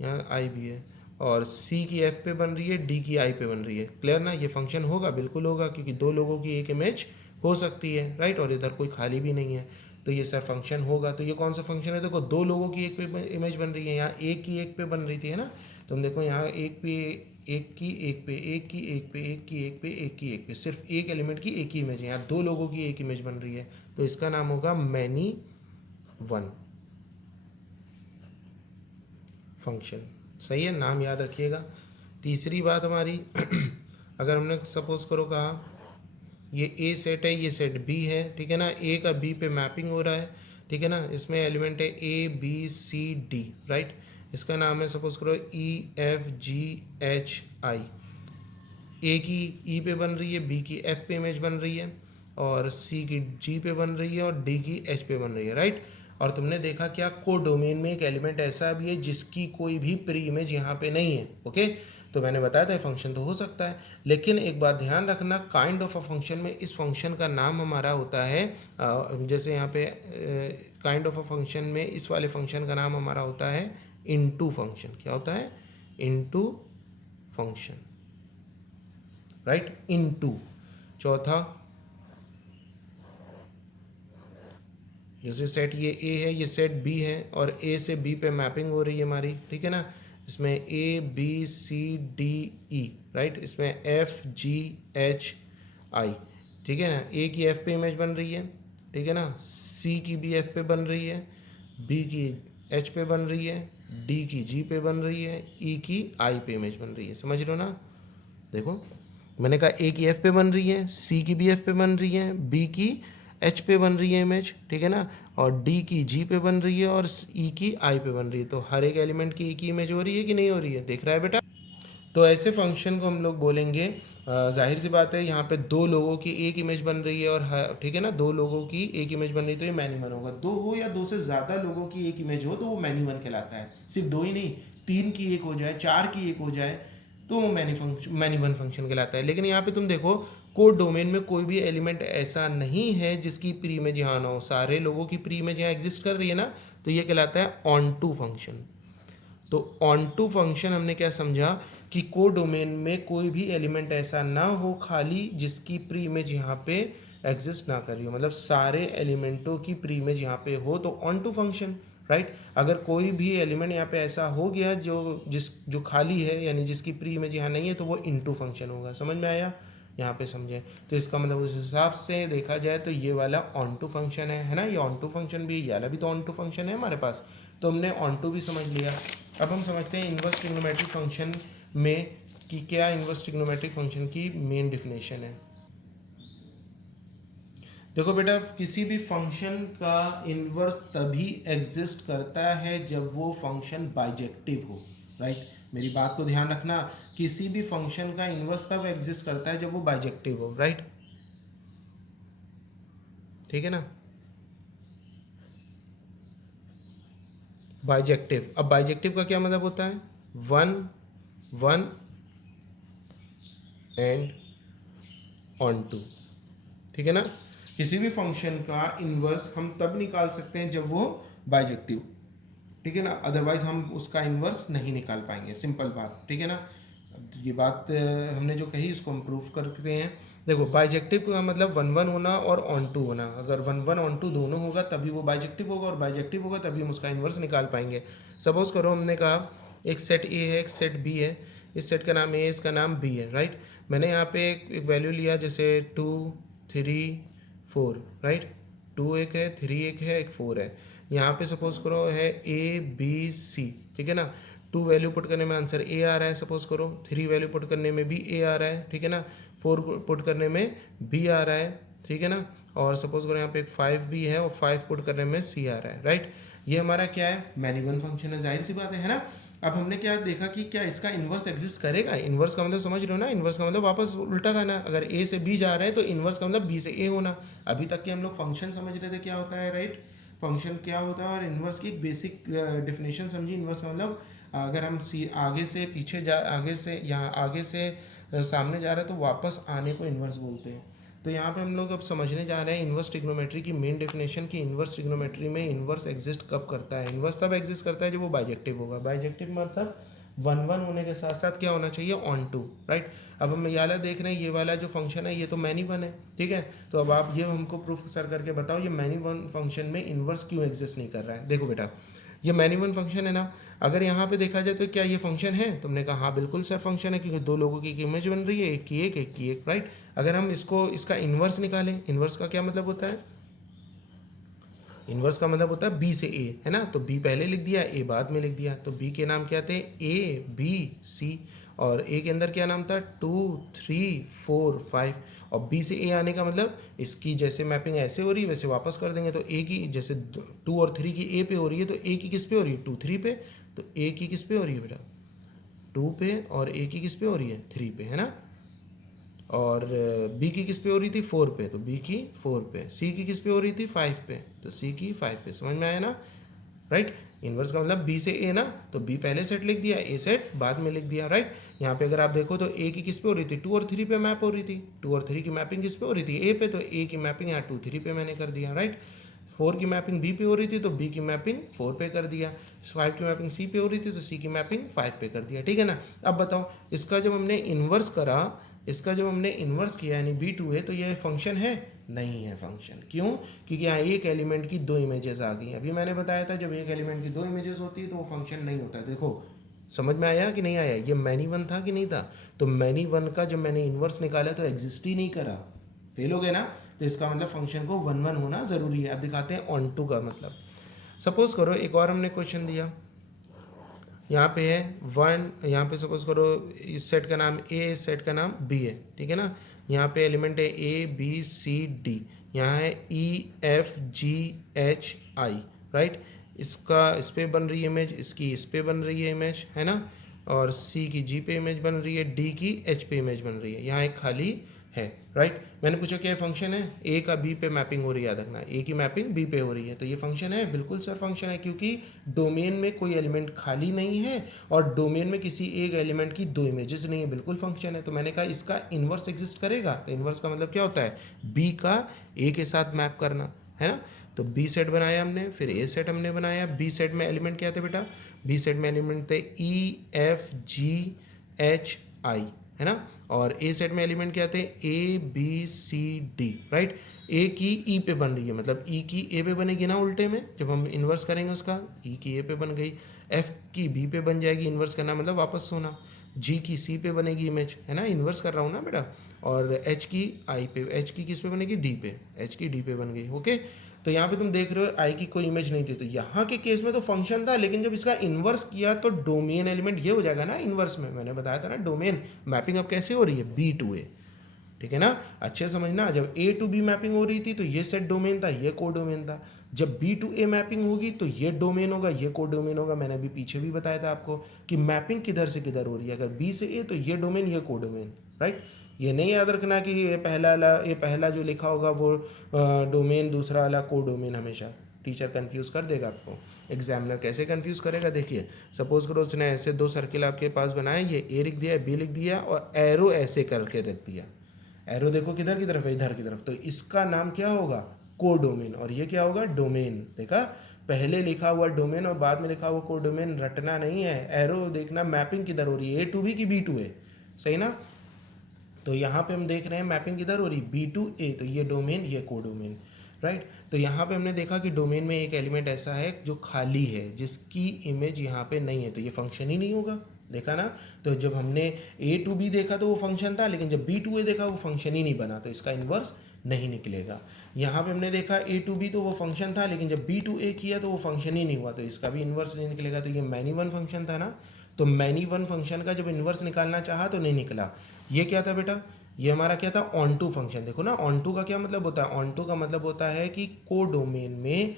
यहाँ आई भी है, और सी की एफ पे बन रही है, डी की आई पे बन रही है। क्लियर ना, ये फंक्शन होगा, बिल्कुल होगा, क्योंकि दो लोगों की एक इमेज हो सकती है, राइट, और इधर कोई खाली भी नहीं है, तो ये सर फंक्शन होगा। तो ये कौन सा फंक्शन है, देखो दो लोगों की एक पे इमेज बन रही है, यहाँ एक की एक पे बन रही थी, है ना। तो हम देखो यहाँ एक पे एक की एक पे एक की एक पे एक की एक पे एक की एक पे, सिर्फ एक एलिमेंट की एक ही इमेज है, यहाँ दो लोगों की एक इमेज बन रही है, तो इसका नाम होगा मैनी वन फंक्शन। सही है, नाम याद रखिएगा। तीसरी बात हमारी अगर हमने सपोज करो कहा ये ए सेट है, ये सेट बी है, ठीक है ना, ए का बी पे मैपिंग हो रहा है, ठीक है ना। इसमें एलिमेंट है A B C D, right, इसका नाम है सपोज करो ई एफ जी एच आई। ए की ई पे बन रही है, बी की एफ पे इमेज बन रही है, और सी की जी पे बन रही है, और डी की एच पे बन रही है, राइट। और तुमने देखा क्या, को डोमेन में एक एलिमेंट ऐसा भी है जिसकी कोई भी प्री इमेज यहाँ पे नहीं है, ओके। तो मैंने बताया था फंक्शन तो हो सकता है, लेकिन एक बात ध्यान रखना, काइंड ऑफ अ फंक्शन में इस फंक्शन का नाम हमारा होता है, जैसे यहाँ पे काइंड ऑफ अ फंक्शन में इस वाले फंक्शन का नाम हमारा होता है इनटू फंक्शन। क्या होता है, इनटू फंक्शन, राइट, इनटू। चौथा, जैसे सेट ये ए है, ये सेट बी है और ए से बी पे मैपिंग हो रही है हमारी, ठीक है ना। इसमें A B C D E, right, इसमें एफ जी एच आई, ठीक है ना। ए की एफ पे इमेज बन रही है, ठीक है ना, सी की भी एफ पे बन रही है, बी की एच पे बन रही है, डी की जी पे बन रही है, ई की आई पे इमेज बन रही है, समझ रहे हो ना। देखो मैंने कहा ए की एफ पे बन रही है, सी की भी एफ पे बन रही है, बी की एच पे बन रही है इमेज, ठीक है ना, और डी की जी पे बन रही है और ई की आई पे बन रही है। तो हर एक एलिमेंट की एक ही इमेज हो रही है कि नहीं हो रही है, देख रहा है बेटा। तो ऐसे फंक्शन को हम लोग बोलेंगे, जाहिर सी बात है यहाँ पे दो लोगों की एक इमेज बन रही है और ठीक है ना, दो लोगों की एक इमेज बन रही है तो ये मैनी वन होगा। दो हो या दो से ज़्यादा लोगों की एक इमेज हो तो वो मैनी वन कहलाता है। सिर्फ दो ही नहीं, तीन की एक हो जाए, चार की एक हो जाए तो वो मैनी वन फंक्शन कहलाता है। लेकिन यहाँ पे तुम देखो, कोड डोमेन में कोई भी एलिमेंट ऐसा नहीं है जिसकी प्री इमेज यहाँ ना हो, सारे लोगों की प्री इमेज यहाँ एग्जिस्ट कर रही है ना, तो ये कहलाता है ऑन टू फंक्शन। तो ऑन टू फंक्शन हमने क्या समझा कि कोड डोमेन में कोई भी एलिमेंट ऐसा ना हो खाली जिसकी प्री इमेज यहाँ पे एग्जिस्ट ना कर रही हो, मतलब सारे एलिमेंटों की प्री इमेज यहाँ पे हो तो ऑन टू फंक्शन, राइट। अगर कोई भी एलिमेंट यहाँ पे ऐसा हो गया जो खाली है, यानी जिसकी प्री इमेज यहाँ नहीं है, तो वो इनटू फंक्शन होगा। समझ में आया, यहाँ पे समझे। तो इसका मतलब उस हिसाब से देखा जाए तो ये वाला ऑन टू फंक्शन है ना, ये ऑन टू फंक्शन भी, ये वाला भी तो ऑन टू फंक्शन है हमारे पास। तो हमने ऑन टू भी समझ लिया। अब हम समझते हैं इन्वर्स ट्रिग्नोमेट्रिक फंक्शन में कि क्या इन्वर्स ट्रिग्नोमेट्रिक फंक्शन की मेन डिफिनेशन है। देखो बेटा, किसी भी फंक्शन का इन्वर्स तभी एग्जिस्ट करता है जब वो फंक्शन बाइजेक्टिव हो, राइट। मेरी बात को ध्यान रखना, किसी भी फंक्शन का इन्वर्स तब एग्जिस्ट करता है जब वो बाइजेक्टिव हो, राइट, ठीक है ना। बाइजेक्टिव, अब बाइजेक्टिव का क्या मतलब होता है, one one and onto, ठीक है ना। किसी भी फंक्शन का इन्वर्स हम तब निकाल सकते हैं जब वो बाइजेक्टिव, ठीक है ना, अदरवाइज हम उसका इन्वर्स नहीं निकाल पाएंगे, सिंपल बात, ठीक है ना। ये बात हमने जो कही इसको हम प्रूफ करते हैं। देखो बाइजेक्टिव का मतलब वन वन होना और ऑन टू होना, अगर वन वन ऑन टू दोनों होगा तभी वो बाइजेक्टिव होगा, और बाइजेक्टिव होगा तभी हम उसका इन्वर्स निकाल पाएंगे। सपोज करो हमने कहा एक सेट ए है, एक सेट बी है, इस सेट का नाम ए, इसका नाम बी है, राइट। मैंने यहाँ पे एक वैल्यू लिया, जैसे 2 3 4, राइट। 2 एक है, 3 एक है, एक 4 है। यहाँ पे सपोज करो है ए बी सी, ठीक है ना। 2 वैल्यू पुट करने में आंसर ए आ रहा है, सपोज करो 3 वैल्यू पुट करने में भी ए आ रहा है, ठीक है ना। 4 पुट करने में बी आ रहा है, ठीक है ना। और सपोज करो यहाँ पे एक 5 भी है और 5 पुट करने में सी आ रहा है, राइट। ये हमारा क्या है, मैनी वन फंक्शन है, जाहिर सी बात है ना। अब हमने क्या देखा कि क्या इसका इन्वर्स एग्जिस्ट करेगा। इन्वर्स का मतलब समझ रहे हो ना, इन्वर्स का मतलब वापस उल्टा करना, अगर ए से बी जा रहे हैं तो इन्वर्स का मतलब बी से ए होना। अभी तक के हम लोग फंक्शन समझ रहे थे क्या होता है, राइट, फंक्शन क्या होता है, और इन्वर्स की एक बेसिक डेफिनेशन समझी। इन्वर्स का मतलब अगर हम आगे से पीछे जा, आगे से यहाँ, आगे से सामने जा रहे हैं तो वापस आने को इन्वर्स बोलते हैं। तो यहाँ पे हम लोग अब समझने जा रहे हैं इन्वर्स ट्रिग्नोमेट्री की मेन डेफिनेशन की। इन्वर्स ट्रिग्नोमेट्री में इन्वर्स एग्जिस्ट कब करता है, इन्वर्स तब एग्जिस्ट करता है जब वो बाइजेक्टिव होगा। बाइजेक्टिव मतलब वन वन होने के साथ साथ क्या होना चाहिए, ऑन टू, राइट। अब हम ये वाला देख रहे हैं, ये वाला जो फंक्शन है ये तो मैनी वन है, ठीक है। तो अब आप ये हमको प्रूफ सर करके बताओ, ये मैनी वन फंक्शन में इन्वर्स क्यों एग्जिस्ट नहीं कर रहा है। देखो बेटा, ये मैनी वन फंक्शन है ना, अगर यहाँ पे देखा जाए तो क्या ये फंक्शन है, तुमने कहा हाँ बिल्कुल सर फंक्शन है, क्योंकि दो लोगों की इमेज बन रही है, एक की एक, राइट। अगर हम इसका इन्वर्स निकालें, इन्वर्स का क्या मतलब होता है, इन्वर्स का मतलब होता है बी से ए, है ना। तो बी पहले लिख दिया, ए बाद में लिख दिया, तो बी के नाम क्या थे, ए बी सी, और ए के अंदर क्या नाम था, 2 3 4 5, और बी से ए आने का मतलब इसकी जैसे मैपिंग ऐसे हो रही है वैसे वापस कर देंगे। तो ए की जैसे 2 और 3 की ए पे हो रही है, तो ए की किस पे हो रही है, 2 3 पे, तो ए की किस पे हो रही है बेटा, 2 पे, और ए की किस पे हो रही है, 3 पे, है ना। और बी की किस पे हो रही थी, 4 पे, तो बी की 4 पे, सी की किस पे हो रही थी, 5 पे, तो सी की 5 पे। समझ में आया ना, राइट। इन्वर्स का मतलब बी से ए ना, तो बी पहले सेट लिख दिया, ए सेट बाद में लिख दिया, राइट। यहाँ पे अगर आप देखो तो ए की किस पे हो रही थी, 2 और 3 पे मैप हो रही थी, 2 और 3 की मैपिंग किस पे हो रही थी, ए पे, तो ए की मैपिंग यहाँ 2 3 पे मैंने कर दिया, राइट। 4 की मैपिंग बी पे हो रही थी तो बी की मैपिंग 4 पे कर दिया, 5 की मैपिंग सी पे हो रही थी तो सी की मैपिंग 5 पे कर दिया, ठीक है ना। अब बताओ, इसका जब हमने इन्वर्स करा, इसका जब हमने इन्वर्स किया यानी B2A तो ये फंक्शन है, नहीं है फंक्शन। क्यों? क्योंकि यहाँ एक एलिमेंट की दो इमेजेस आ गई। अभी मैंने बताया था जब एक एलिमेंट की दो इमेजेस होती है तो वो फंक्शन नहीं होता है। देखो समझ में आया कि नहीं आया? ये मैनी वन था कि नहीं था? तो मैनी वन का जब मैंने इन्वर्स निकाला तो एग्जिस्ट ही नहीं करा, फेल हो गए ना। तो इसका मतलब फंक्शन को वन वन होना ज़रूरी है। अब दिखाते हैं ऑन टू का मतलब। सपोज करो एक और हमने क्वेश्चन दिया, यहाँ पे है वन, यहाँ पे सपोज करो इस सेट का नाम ए, इस सेट का नाम बी है, ठीक है ना। यहाँ पे एलिमेंट है ए बी सी डी, यहाँ है ई एफ जी एच आई, राइट। इसका इस पे बन रही है इमेज, इसकी इस पे बन रही है इमेज, है ना। और सी की जी पे इमेज बन रही है, डी की एच पे इमेज बन रही है, यहाँ एक खाली है, राइट। मैंने पूछा क्या फंक्शन है? ए का बी पे मैपिंग हो रही है, याद रखना ए की मैपिंग बी पे हो रही है, तो ये फंक्शन है। बिल्कुल सर फंक्शन है, क्योंकि डोमेन में कोई एलिमेंट खाली नहीं है और डोमेन में किसी एक एलिमेंट की दो इमेजेस नहीं है, बिल्कुल फंक्शन है। तो मैंने कहा इसका इन्वर्स एग्जिस्ट करेगा। तो इन्वर्स का मतलब क्या होता है? बी का ए के साथ मैप करना, है ना। तो बी सेट बनाया हमने, फिर ए सेट हमने बनाया। बी सेट में एलिमेंट क्या थे बेटा? बी सेट में एलिमेंट थे ई एफ जी एच आई, है ना। और ए सेट में एलिमेंट क्या थे? A B C D, right. A की ई पे बन रही है, मतलब ई की ए पे बनेगी ना उल्टे में, जब हम इन्वर्स करेंगे उसका, ई की ए पे बन गई। एफ की बी पे बन जाएगी, इन्वर्स करना मतलब वापस होना। जी की सी पे बनेगी इमेज, है ना, इन्वर्स कर रहा हूँ ना बेटा। और एच की आई पे, एच की किस पे बनेगी? डी पे, एच की डी पे बन गई, ओके। तो यहाँ पे तुम देख रहे हो आई की कोई इमेज नहीं थी, तो यहाँ के केस में तो फंक्शन था, लेकिन जब इसका इन्वर्स किया तो डोमेन एलिमेंट ये हो जाएगा ना इन्वर्स में। मैंने बताया था ना डोमेन मैपिंग अब कैसे हो रही है? बी टू ए, ठीक है ना। अच्छे समझना, जब ए टू बी मैपिंग हो रही थी तो ये सेट डोमेन था, ये को डोमेन था। जब बी टू ए मैपिंग होगी तो ये डोमेन होगा, ये को डोमेन होगा। मैंने अभी पीछे भी बताया था आपको कि मैपिंग किधर से किधर हो रही है। अगर बी से ए तो ये डोमेन, ये को डोमेन, राइट। ये नहीं याद रखना कि ये पहला जो लिखा होगा वो डोमेन, दूसरा वाला को डोमेन। हमेशा टीचर कंफ्यूज कर देगा आपको। एग्जामिनर कैसे कंफ्यूज करेगा? देखिए सपोज करो उसने ऐसे दो सर्किल आपके पास बनाए, ये ए लिख दिया, बी लिख दिया और एरो ऐसे करके रख दिया। एरो देखो किधर की तरफ है? इधर की तरफ। तो इसका नाम क्या होगा? को डोमेन। और ये क्या होगा? डोमेन। देखा, पहले लिखा हुआ डोमेन और बाद में लिखा हुआ को डोमेन रटना नहीं है। एरो देखना मैपिंग किधर हो रही है, ए टू बी की बी टू ए, सही ना। तो यहाँ पे हम देख रहे हैं मैपिंग किधर हो रही? बी टू ए, तो ये डोमेन, ये को डोमेन, राइट। तो यहाँ पे हमने देखा कि डोमेन में एक एलिमेंट ऐसा है जो खाली है, जिसकी इमेज यहाँ पे नहीं है, तो ये फंक्शन ही नहीं होगा। देखा ना। तो जब हमने ए टू बी देखा तो वो फंक्शन था, लेकिन जब बी टू ए देखा वो फंक्शन ही नहीं बना, तो इसका इन्वर्स नहीं निकलेगा। यहाँ पे हमने देखा ए टू बी तो वो फंक्शन था, लेकिन जब बी टू ए किया तो वो फंक्शन ही नहीं हुआ, तो इसका भी इन्वर्स नहीं निकलेगा। तो ये मैनी वन फंक्शन था ना, तो मैनी वन फंक्शन का जब इन्वर्स निकालना चाहा तो नहीं निकला। ये क्या था बेटा? ये हमारा क्या था? Onto function. देखो ना, ऑन टू का क्या मतलब होता है? ऑन टू का मतलब होता है कि को डोमेन में,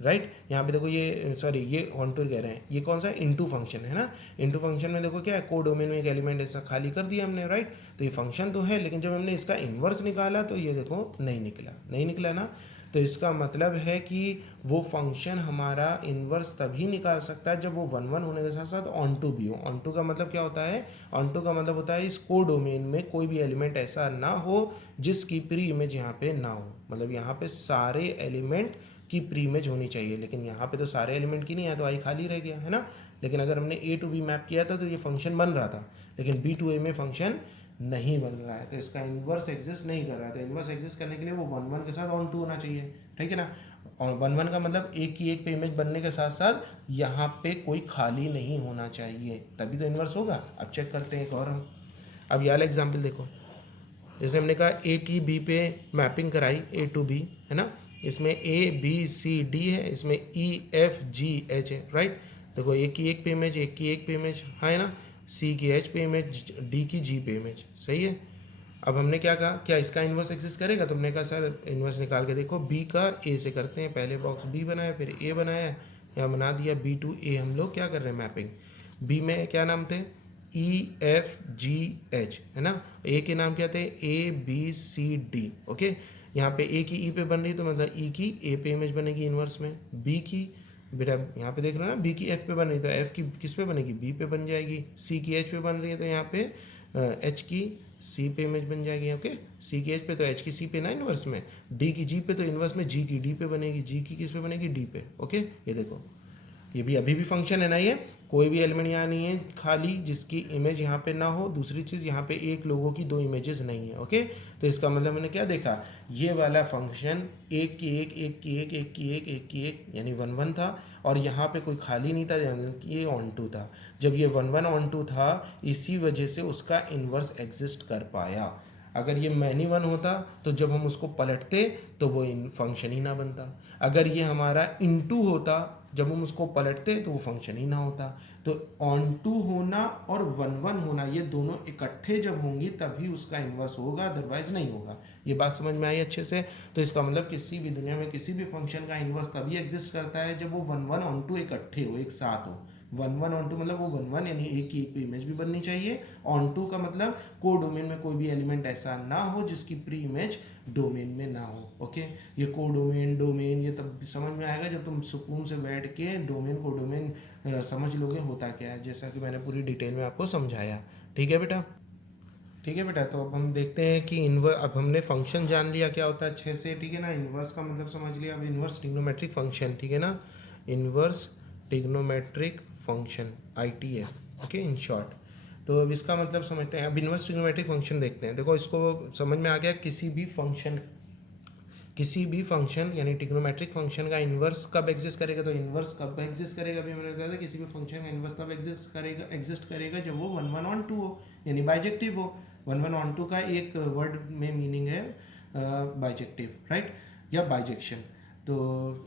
राइट। यहाँ पे देखो ये, सॉरी ये ऑन टू कह रहे हैं, ये कौन सा? इनटू फंक्शन है ना। इनटू फंक्शन में देखो क्या है? को डोमेन में एक एलिमेंट ऐसा खाली कर दिया हमने, राइट। तो ये फंक्शन तो है, लेकिन जब हमने इसका इन्वर्स निकाला तो ये देखो नहीं निकला, नहीं निकला ना। तो इसका मतलब है कि वो फंक्शन हमारा इन्वर्स तभी निकाल सकता है जब वो वन वन होने के साथ साथ ऑन टू भी हो। ऑन टू का मतलब क्या होता है? ऑन टू का मतलब होता है इस को डोमेन में कोई भी एलिमेंट ऐसा ना हो जिसकी प्री इमेज यहाँ पे ना हो। मतलब यहाँ पे सारे एलिमेंट की प्री इमेज होनी चाहिए, लेकिन यहाँ पे तो सारे एलिमेंट की नहीं है, तो आई खाली रह गया, है ना। लेकिन अगर हमने ए टू बी मैप किया था तो ये फंक्शन बन रहा था, लेकिन बी टू ए में फंक्शन नहीं बन रहा है, तो इसका इन्वर्स एग्जिस्ट नहीं कर रहा है। तो इन्वर्स एग्जिस्ट करने के लिए वो वन वन के साथ ऑन टू होना चाहिए, ठीक है ना। और वन वन का मतलब एक की एक पे इमेज बनने के साथ साथ यहाँ पे कोई खाली नहीं होना चाहिए, तभी तो इन्वर्स होगा। अब चेक करते हैं एक और हम। अब ये वाला एग्जाम्पल देखो, जैसे हमने कहा ए की बी पे मैपिंग कराई, ए टू बी, है ना। इसमें ए बी सी डी है, इसमें ई एफ जी एच है, राइट। देखो ए की एक पे इमेज, एक की एक पे इमेज, है ना। सी की एच पे इमेज, डी की जी पे इमेज, सही है। अब हमने क्या कहा? क्या इसका इन्वर्स एग्जिस्ट करेगा? तुमने कहा सर इन्वर्स निकाल के देखो। बी का ए से करते हैं, पहले बॉक्स बी बनाया, फिर ए बनाया, यहाँ बना दिया बी टू ए। हम लोग क्या कर रहे हैं? मैपिंग। बी में क्या नाम थे? ई एफ जी एच, है ना। ए के नाम क्या थे? A B C D, okay. यहाँ पे ए की ई पे बन रही तो मतलब ई की ए पे इमेज बनेगी इन्वर्स में। बी की बेटा यहाँ पे देख रहे हो ना, बी की एफ पे बन रही तो एफ की किस पे बनेगी? बी पे बन जाएगी। सी की एच पे बन रही है तो यहाँ पे एच की सी पे इमेज बन जाएगी, ओके। सी की एच पे तो एच की सी पे ना इन्वर्स में। डी की जी पे तो इन्वर्स में जी की डी पे बनेगी, जी की किस पे बनेगी? डी पे, ओके। ये देखो, ये भी अभी भी फंक्शन है ना, ये कोई भी एलिमेंट यहाँ नहीं है खाली जिसकी इमेज यहाँ पे ना हो। दूसरी चीज़ यहाँ पे एक लोगों की दो इमेजेस नहीं है। ओके, तो इसका मतलब मैंने क्या देखा, ये वाला फंक्शन एक की एक, एक की एक, एक की एक, एक की एक, यानी 1 1 था, और यहाँ पे कोई खाली नहीं था, यानी कि ये ऑन टू था। जब ये 1 1 ऑन टू था, इसी वजह से उसका इन्वर्स एग्जिस्ट कर पाया। अगर ये मैनी वन होता तो जब हम उसको पलटते तो वो इन फंक्शन ही ना बनता। अगर ये हमारा इनटू होता, जब हम उसको पलटते तो वो फंक्शन ही ना होता। तो ऑन टू होना और 1 1 होना, ये दोनों इकट्ठे जब होंगी तभी उसका इन्वर्स होगा, अदरवाइज नहीं होगा। ये बात समझ में आई अच्छे से? तो इसका मतलब किसी भी दुनिया में किसी भी फंक्शन का इन्वर्स तभी एग्जिस्ट करता है जब वो 1 1 ऑन टू इकट्ठे हो, एक साथ हो। 1 1 ऑन टू मतलब वो 1 1 यानी एक की एक पे इमेज भी बननी चाहिए। ऑन टू का मतलब को डोमेन में कोई भी एलिमेंट ऐसा ना हो जिसकी प्री इमेज डोमेन में ना हो। ओके, ये को डोमेन ये तब समझ में आएगा जब तुम सुकून से बैठ के डोमेन को डोमेन समझ लोगे होता क्या है, जैसा कि मैंने पूरी डिटेल में आपको समझाया। ठीक है बेटा? ठीक है बेटा, तो अब हम देखते हैं कि अब हमने फंक्शन जान लिया क्या होता है अच्छे से। ठीक है ना, इन्वर्स का मतलब समझ लिया। अब इन्वर्स ट्रिग्नोमेट्रिक फंक्शन, ठीक है ना, inverse trigonometric function ITF, okay in short. तो अब इसका मतलब समझते हैं। अब इन्वर्स ट्रिग्नोमेट्रिक फंक्शन देखते हैं। देखो इसको समझ में आ गया, किसी भी फंक्शन यानी ट्रिग्नोमेट्रिक फंक्शन का इन्वर्स कब एग्जिस्ट करेगा, तो इन्वर्स कब एग्जिस्ट करेगा अभी मैंने बताया था। किसी भी फंक्शन का इन्वर्स तब एग्जिस्ट करेगा जब वो 1 1 ऑन टू हो, यानी बाइजेक्टिव हो। 1 1 ऑन टू का एक वर्ड में मीनिंग है बाइजेक्टिव, राइट, या बाइजेक्शन। तो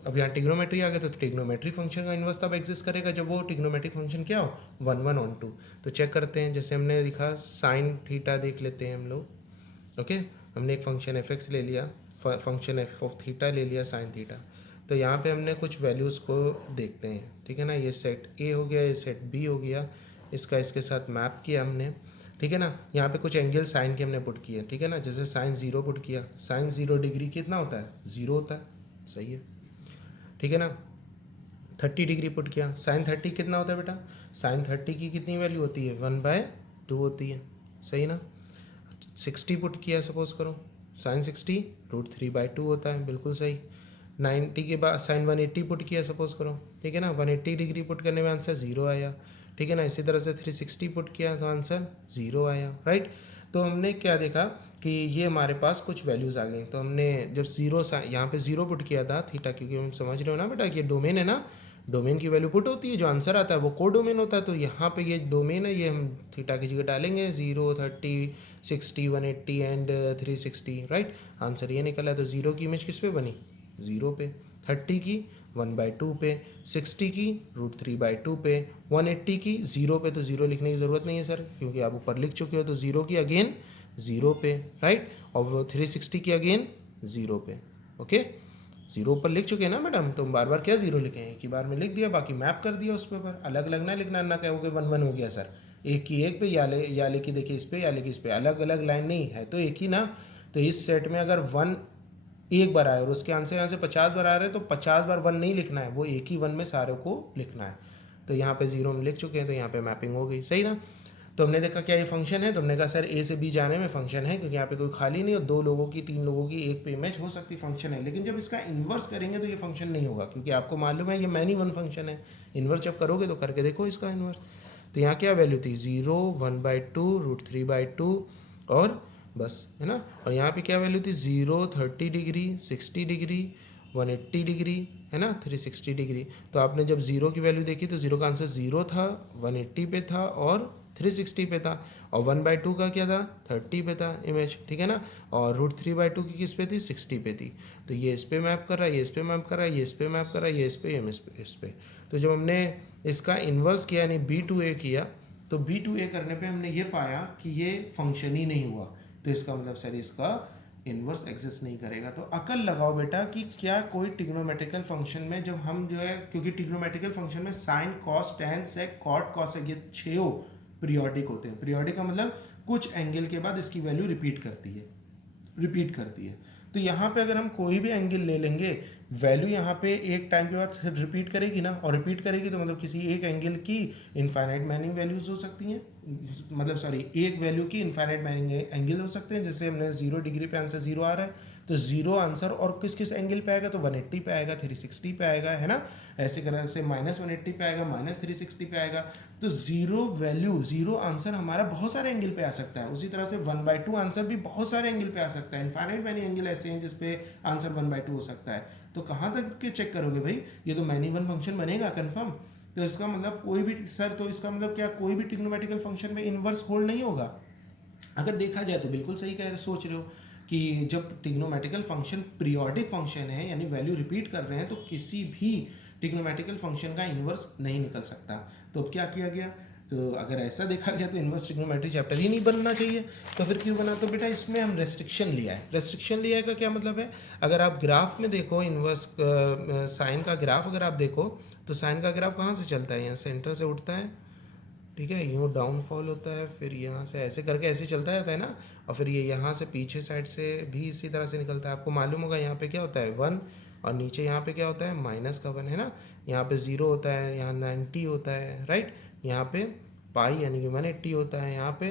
अब यहाँ ट्रिग्नोमेट्री आ गया, तो ट्रिग्नोमेट्री फंक्शन का इन्वर्स तब एग्जिस्ट करेगा जब वो ट्रिग्नोमेट्रिक फंक्शन क्या हो, 1 1 ऑन टू। तो चेक करते हैं, जैसे हमने लिखा साइन थीटा देख लेते हैं हम लोग। ओके, हमने एक फंक्शन f(x) ले लिया, फंक्शन f ऑफ थीटा ले लिया साइन थीटा। तो यहाँ पे हमने कुछ वैल्यूज़ को देखते हैं, ठीक है ना। ये सेट A हो गया, ये सेट B हो गया, इसका इसके साथ मैप किया हमने, ठीक है ना। यहाँ पे कुछ एंगल साइन के हमने पुट किए, ठीक है ना। जैसे साइन 0 पुट किया, साइन 0 डिग्री कितना होता है, 0 होता है, सही है, ठीक है ना। 30 डिग्री पुट किया, साइन 30 कितना होता है बेटा, साइन 30 की कितनी वैल्यू होती है, 1/2 होती है, सही ना। 60 पुट किया सपोज करो, साइन 60 √3/2 होता है, बिल्कुल सही। 90 के बाद साइन 180 पुट किया सपोज करो, ठीक है ना। 180 डिग्री पुट करने में आंसर 0 आया, ठीक है ना। इसी तरह से 360 पुट किया तो आंसर 0 आया, राइट। तो हमने क्या देखा कि ये हमारे पास कुछ वैल्यूज़ आ गई। तो हमने जब यहाँ पे 0 पुट किया था थीटा, क्योंकि हम समझ रहे हो ना बेटा कि ये डोमेन है ना, डोमेन की वैल्यू पुट होती है, जो आंसर आता है वो को डोमेन होता है। तो यहाँ पे ये डोमेन है, ये हम थीटा की जगह डालेंगे 0, 30, 60, 180 एंड 360, राइट। आंसर ये निकला। तो 0 की इमेज किस पे बनी, 0 पे, 30 की 1/2 पे, 60 की √3/2 पे, 180 की 0 पे। तो 0 लिखने की ज़रूरत नहीं है सर, क्योंकि आप ऊपर लिख चुके हो। तो 0 की अगेन 0 पे, राइट, और 360 की अगेन 0 पे, ओके। 0 पर लिख चुके हैं ना मैडम, तो बार बार क्या 0 लिखे हैं, एक ही बार में लिख दिया, बाकी मैप कर दिया उस पर। अलग अलग ना लिखना, ना कहोगे 1 1 हो गया सर, एक की एक पे या लिखी देखिए इस पे, या लिखी इस पे, अलग अलग लाइन नहीं है तो एक ही ना। तो इस सेट में अगर 1 एक बार आए और उसके आंसर यहाँ से 50 बार आ रहे हैं, तो 50 बार 1 नहीं लिखना है, वो एक ही 1 में सारे को लिखना है। तो यहाँ पे 0 हम लिख चुके हैं, तो यहाँ पे मैपिंग हो गई, सही ना। तो हमने देखा क्या ये फंक्शन है, तो हमने कहा सर A से B जाने में फंक्शन है, क्योंकि यहाँ पे कोई खाली नहीं, और 2 लोगों की 3 लोगों की एक पे इमेज हो सकती फंक्शन है। लेकिन जब इसका इन्वर्स करेंगे तो ये फंक्शन नहीं होगा, क्योंकि आपको मालूम है ये मैनी वन फंक्शन है। इन्वर्स जब करोगे तो करके देखो इसका इन्वर्स। तो यहाँ क्या वैल्यू थी, 0, 1/2, √3/2 और बस, है ना। और यहाँ पे क्या वैल्यू थी, 0, 30 डिग्री, 60 डिग्री, 180 डिग्री, है ना, 360 डिग्री। तो आपने जब 0 की वैल्यू देखी तो 0 का आंसर 0 था, 180 पे था और 360 पे था, और 1/2 का क्या था, 30 पे था इमेज, ठीक है ना। और √3/2 की किस पे थी, 60 पे थी। तो ये इस पे मैप कर रहा है, ये इस पे मैप कर रहा है, ये इस पे मैप कर रहा है, ये इस पे, इस पे। तो जब हमने इसका इन्वर्स किया यानी B2A किया, तो B2A करने पे हमने ये पाया कि ये फंक्शन ही नहीं हुआ। तो इसका मतलब सर इसका इन्वर्स एग्जिस्ट नहीं करेगा। तो अकल लगाओ बेटा कि क्या कोई ट्रिग्नोमेट्रिकल फंक्शन में जब हम जो है, क्योंकि ट्रिग्नोमेट्रिकल फंक्शन में साइन, कॉस, टैन, सेक, कॉट, कॉसेक, ये 6 पीरियोडिक होते हैं। पीरियोडिक का मतलब कुछ एंगल के बाद इसकी वैल्यू रिपीट करती है। तो यहाँ पे अगर हम कोई भी एंगल ले लेंगे, वैल्यू यहाँ पे एक टाइम के बाद रिपीट करेगी ना, और रिपीट करेगी तो मतलब किसी एक एंगल की इनफाइनाइट मैनी वैल्यूज हो सकती हैं, मतलब सॉरी एक वैल्यू की इनफाइनाइट मैनी एंगल हो सकते हैं। जैसे हमने 0 डिग्री पे आंसर 0 आ रहा है, तो जीरो आंसर, और किस किस एंगल पे आएगा, तो 180 पे आएगा, 360 पे आएगा, है ना। ऐसे करने से -180 पे आएगा, -360 पे आएगा। तो जीरो वैल्यू, जीरो आंसर हमारा बहुत सारे एंगल पे आ सकता है। उसी तरह से 1/2 आंसर भी बहुत सारे एंगल पे आ सकता है। इनफाइनाइट मैनी एंगल ऐसे हैं जिसपे आंसर 1/2 हो सकता है। तो कहाँ तक के चेक करोगे भाई, ये तो मैनी वन फंक्शन बनेगा कन्फर्म। तो इसका मतलब कोई भी सर, तो इसका मतलब क्या, कोई भी ट्रिग्नोमेट्रिकल फंक्शन में इन्वर्स होल्ड नहीं होगा। अगर देखा जाए तो बिल्कुल सही कह रहे, सोच रहे हो कि जब ट्रिग्नोमेट्रिकल फंक्शन पीरियोडिक फंक्शन है, यानी वैल्यू रिपीट कर रहे हैं, तो किसी भी ट्रिग्नोमेट्रिकल फंक्शन का इन्वर्स नहीं निकल सकता। तो अब क्या किया गया, तो अगर ऐसा देखा गया तो इन्वर्स ट्रिग्नोमेट्री चैप्टर ही नहीं बनना चाहिए। तो फिर क्यों बना, तो बेटा इसमें हम रेस्ट्रिक्शन लिया है। रेस्ट्रिक्शन लिया है का क्या मतलब है, अगर आप ग्राफ में देखो, इन्वर्स साइन का ग्राफ अगर आप देखो, तो साइन का ग्राफ कहाँ से चलता है, यहाँ सेंटर से उठता है, ठीक है, यूँ डाउनफॉल होता है, फिर यहाँ से ऐसे करके ऐसे चलता रहता है ना, और फिर ये यहाँ से पीछे साइड से भी इसी तरह से निकलता है। आपको मालूम होगा यहाँ पे क्या होता है 1, और नीचे यहाँ पे क्या होता है माइनस का 1, है ना। यहाँ पे 0 होता है, यहाँ 90 होता है, राइट। यहाँ पे पाई यानी कि 180 होता है, यहाँ पे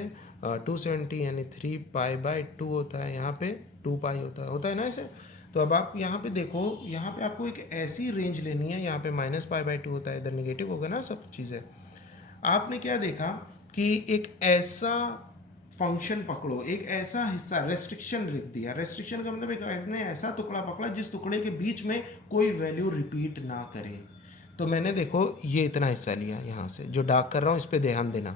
270 यानी 3π/2 होता है, यहाँ पे 2π होता है ना ऐसे। तो अब आप यहाँ पे देखो, यहाँ पे आपको एक ऐसी रेंज लेनी है, यहाँ पे -π/2 होता है, इधर नेगेटिव होगा ना सब चीज़ें। आपने क्या देखा कि एक ऐसा फंक्शन पकड़ो, एक ऐसा हिस्सा, रेस्ट्रिक्शन लिख दिया। रेस्ट्रिक्शन का मतलब एक ऐसा टुकड़ा पकड़ा जिस टुकड़े के बीच में कोई वैल्यू रिपीट ना करे। तो मैंने देखो ये इतना हिस्सा लिया, यहाँ से जो डार्क कर रहा हूँ इस पर ध्यान देना,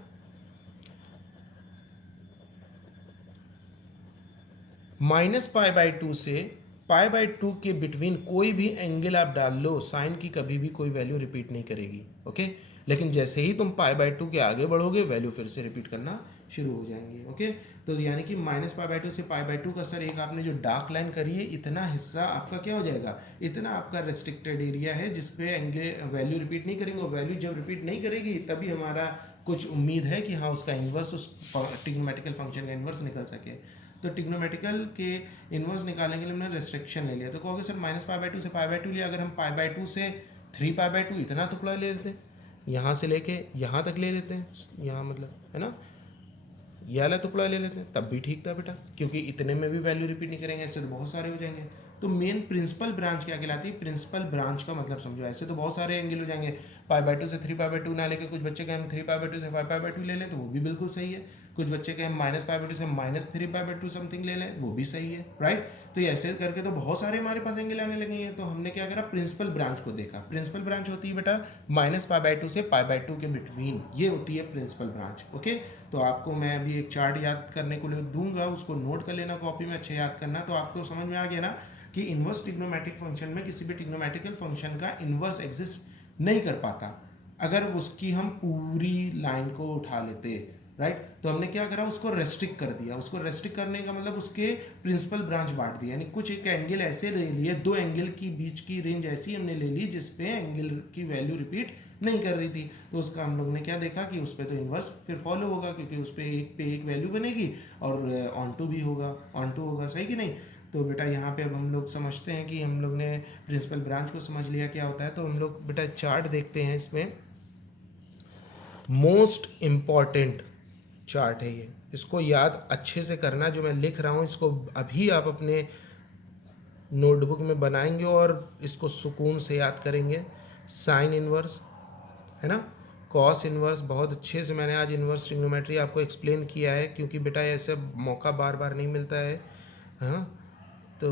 -π/2 से π/2 के बिटवीन कोई भी एंगल आप डाल लो, साइन की कभी भी कोई वैल्यू रिपीट नहीं करेगी, ओके। लेकिन जैसे ही तुम π/2 के आगे बढ़ोगे, वैल्यू फिर से रिपीट करना शुरू हो जाएंगी, ओके। तो यानी कि -π/2 से π/2 का सर एक आपने जो डार्क लाइन करी है, इतना हिस्सा आपका क्या हो जाएगा, इतना आपका रेस्ट्रिक्टेड एरिया है जिसपे एंगल वैल्यू रिपीट नहीं करेंगे। और वैल्यू जब रिपीट नहीं करेगी तभी हमारा कुछ उम्मीद है कि हाँ उसका इन्वर्स, उस ट्रिग्नोमेट्रिकल फंक्शन का इन्वर्स निकल सके। तो ट्रिग्नोमेट्रिकल के इन्वर्स निकालने के लिए हमने रेस्ट्रिक्शन ले लिया। तो कहोगे सर -π/2 से π/2 लिया, अगर हम π/2 से 3π/2 इतना टुकड़ा ले लेते, यहाँ से लेके यहाँ तक ले लेते हैं, यहाँ मतलब है ना, ये वाला टुकड़ा ले लेते हैं, तब भी ठीक था बेटा, क्योंकि इतने में भी वैल्यू रिपीट नहीं करेंगे, ऐसे तो बहुत सारे हो जाएंगे। तो मेन प्रिंसिपल ब्रांच क्या कहलाती है, प्रिंसिपल ब्रांच का मतलब समझो, ऐसे तो बहुत सारे एंगल हो जाएंगे। π/2 से 3π/2 ना लेके कुछ बच्चे कहें 3π/2 से 5π/2 ले लें, तो वो भी बिल्कुल सही है। कुछ बच्चे कहें -π/2 से -3π/2 समथिंग ले लें, वो भी सही है, राइट। तो ये ऐसे करके तो बहुत सारे हमारे पास एंगल आने लगे हैं। तो हमने क्या करा, प्रिंसिपल ब्रांच को देखा। प्रिंसिपल ब्रांच होती है बेटा -π/2 से π/2 के बिटवीन, ये होती है प्रिंसिपल ब्रांच, ओके। तो आपको मैं अभी एक चार्ट याद करने को लिए दूंगा, उसको नोट कर लेना कॉपी में, अच्छे याद करना। तो आपको समझ में आ गया ना कि इन्वर्स ट्रिग्नोमेट्रिक फंक्शन में किसी भी ट्रिग्नोमेट्रिकल फंक्शन का इन्वर्स एग्जिस्ट नहीं कर पाता अगर उसकी हम पूरी लाइन को उठा लेते, राइट। तो हमने क्या करा, उसको रेस्ट्रिक्ट कर दिया। उसको रेस्ट्रिक्ट करने का मतलब उसके प्रिंसिपल ब्रांच बांट दिया, यानी कुछ एक एंगल ऐसे ले लिए, दो एंगल की बीच की रेंज ऐसी हमने ले ली जिसपे एंगल की वैल्यू रिपीट नहीं कर रही थी। तो उसका हम लोग ने क्या देखा कि उस पर तो इन्वर्स फिर फॉलो होगा, क्योंकि उस पर एक पे एक वैल्यू बनेगी और ऑन टू भी होगा, ऑन टू होगा, सही कि नहीं। तो बेटा यहाँ पे अब हम लोग समझते हैं कि हम लोग ने प्रिंसिपल ब्रांच को समझ लिया क्या होता है। तो हम लोग बेटा चार्ट देखते हैं, इसमें मोस्ट इम्पॉर्टेंट चार्ट है ये, इसको याद अच्छे से करना। जो मैं लिख रहा हूँ इसको अभी आप अपने नोटबुक में बनाएंगे और इसको सुकून से याद करेंगे। साइन इन्वर्स, है ना, कॉस इन्वर्स, बहुत अच्छे से मैंने आज इन्वर्स ट्रिग्नोमेट्री आपको एक्सप्लेन किया है, क्योंकि बेटा ऐसे मौका बार बार नहीं मिलता है, हाँ। तो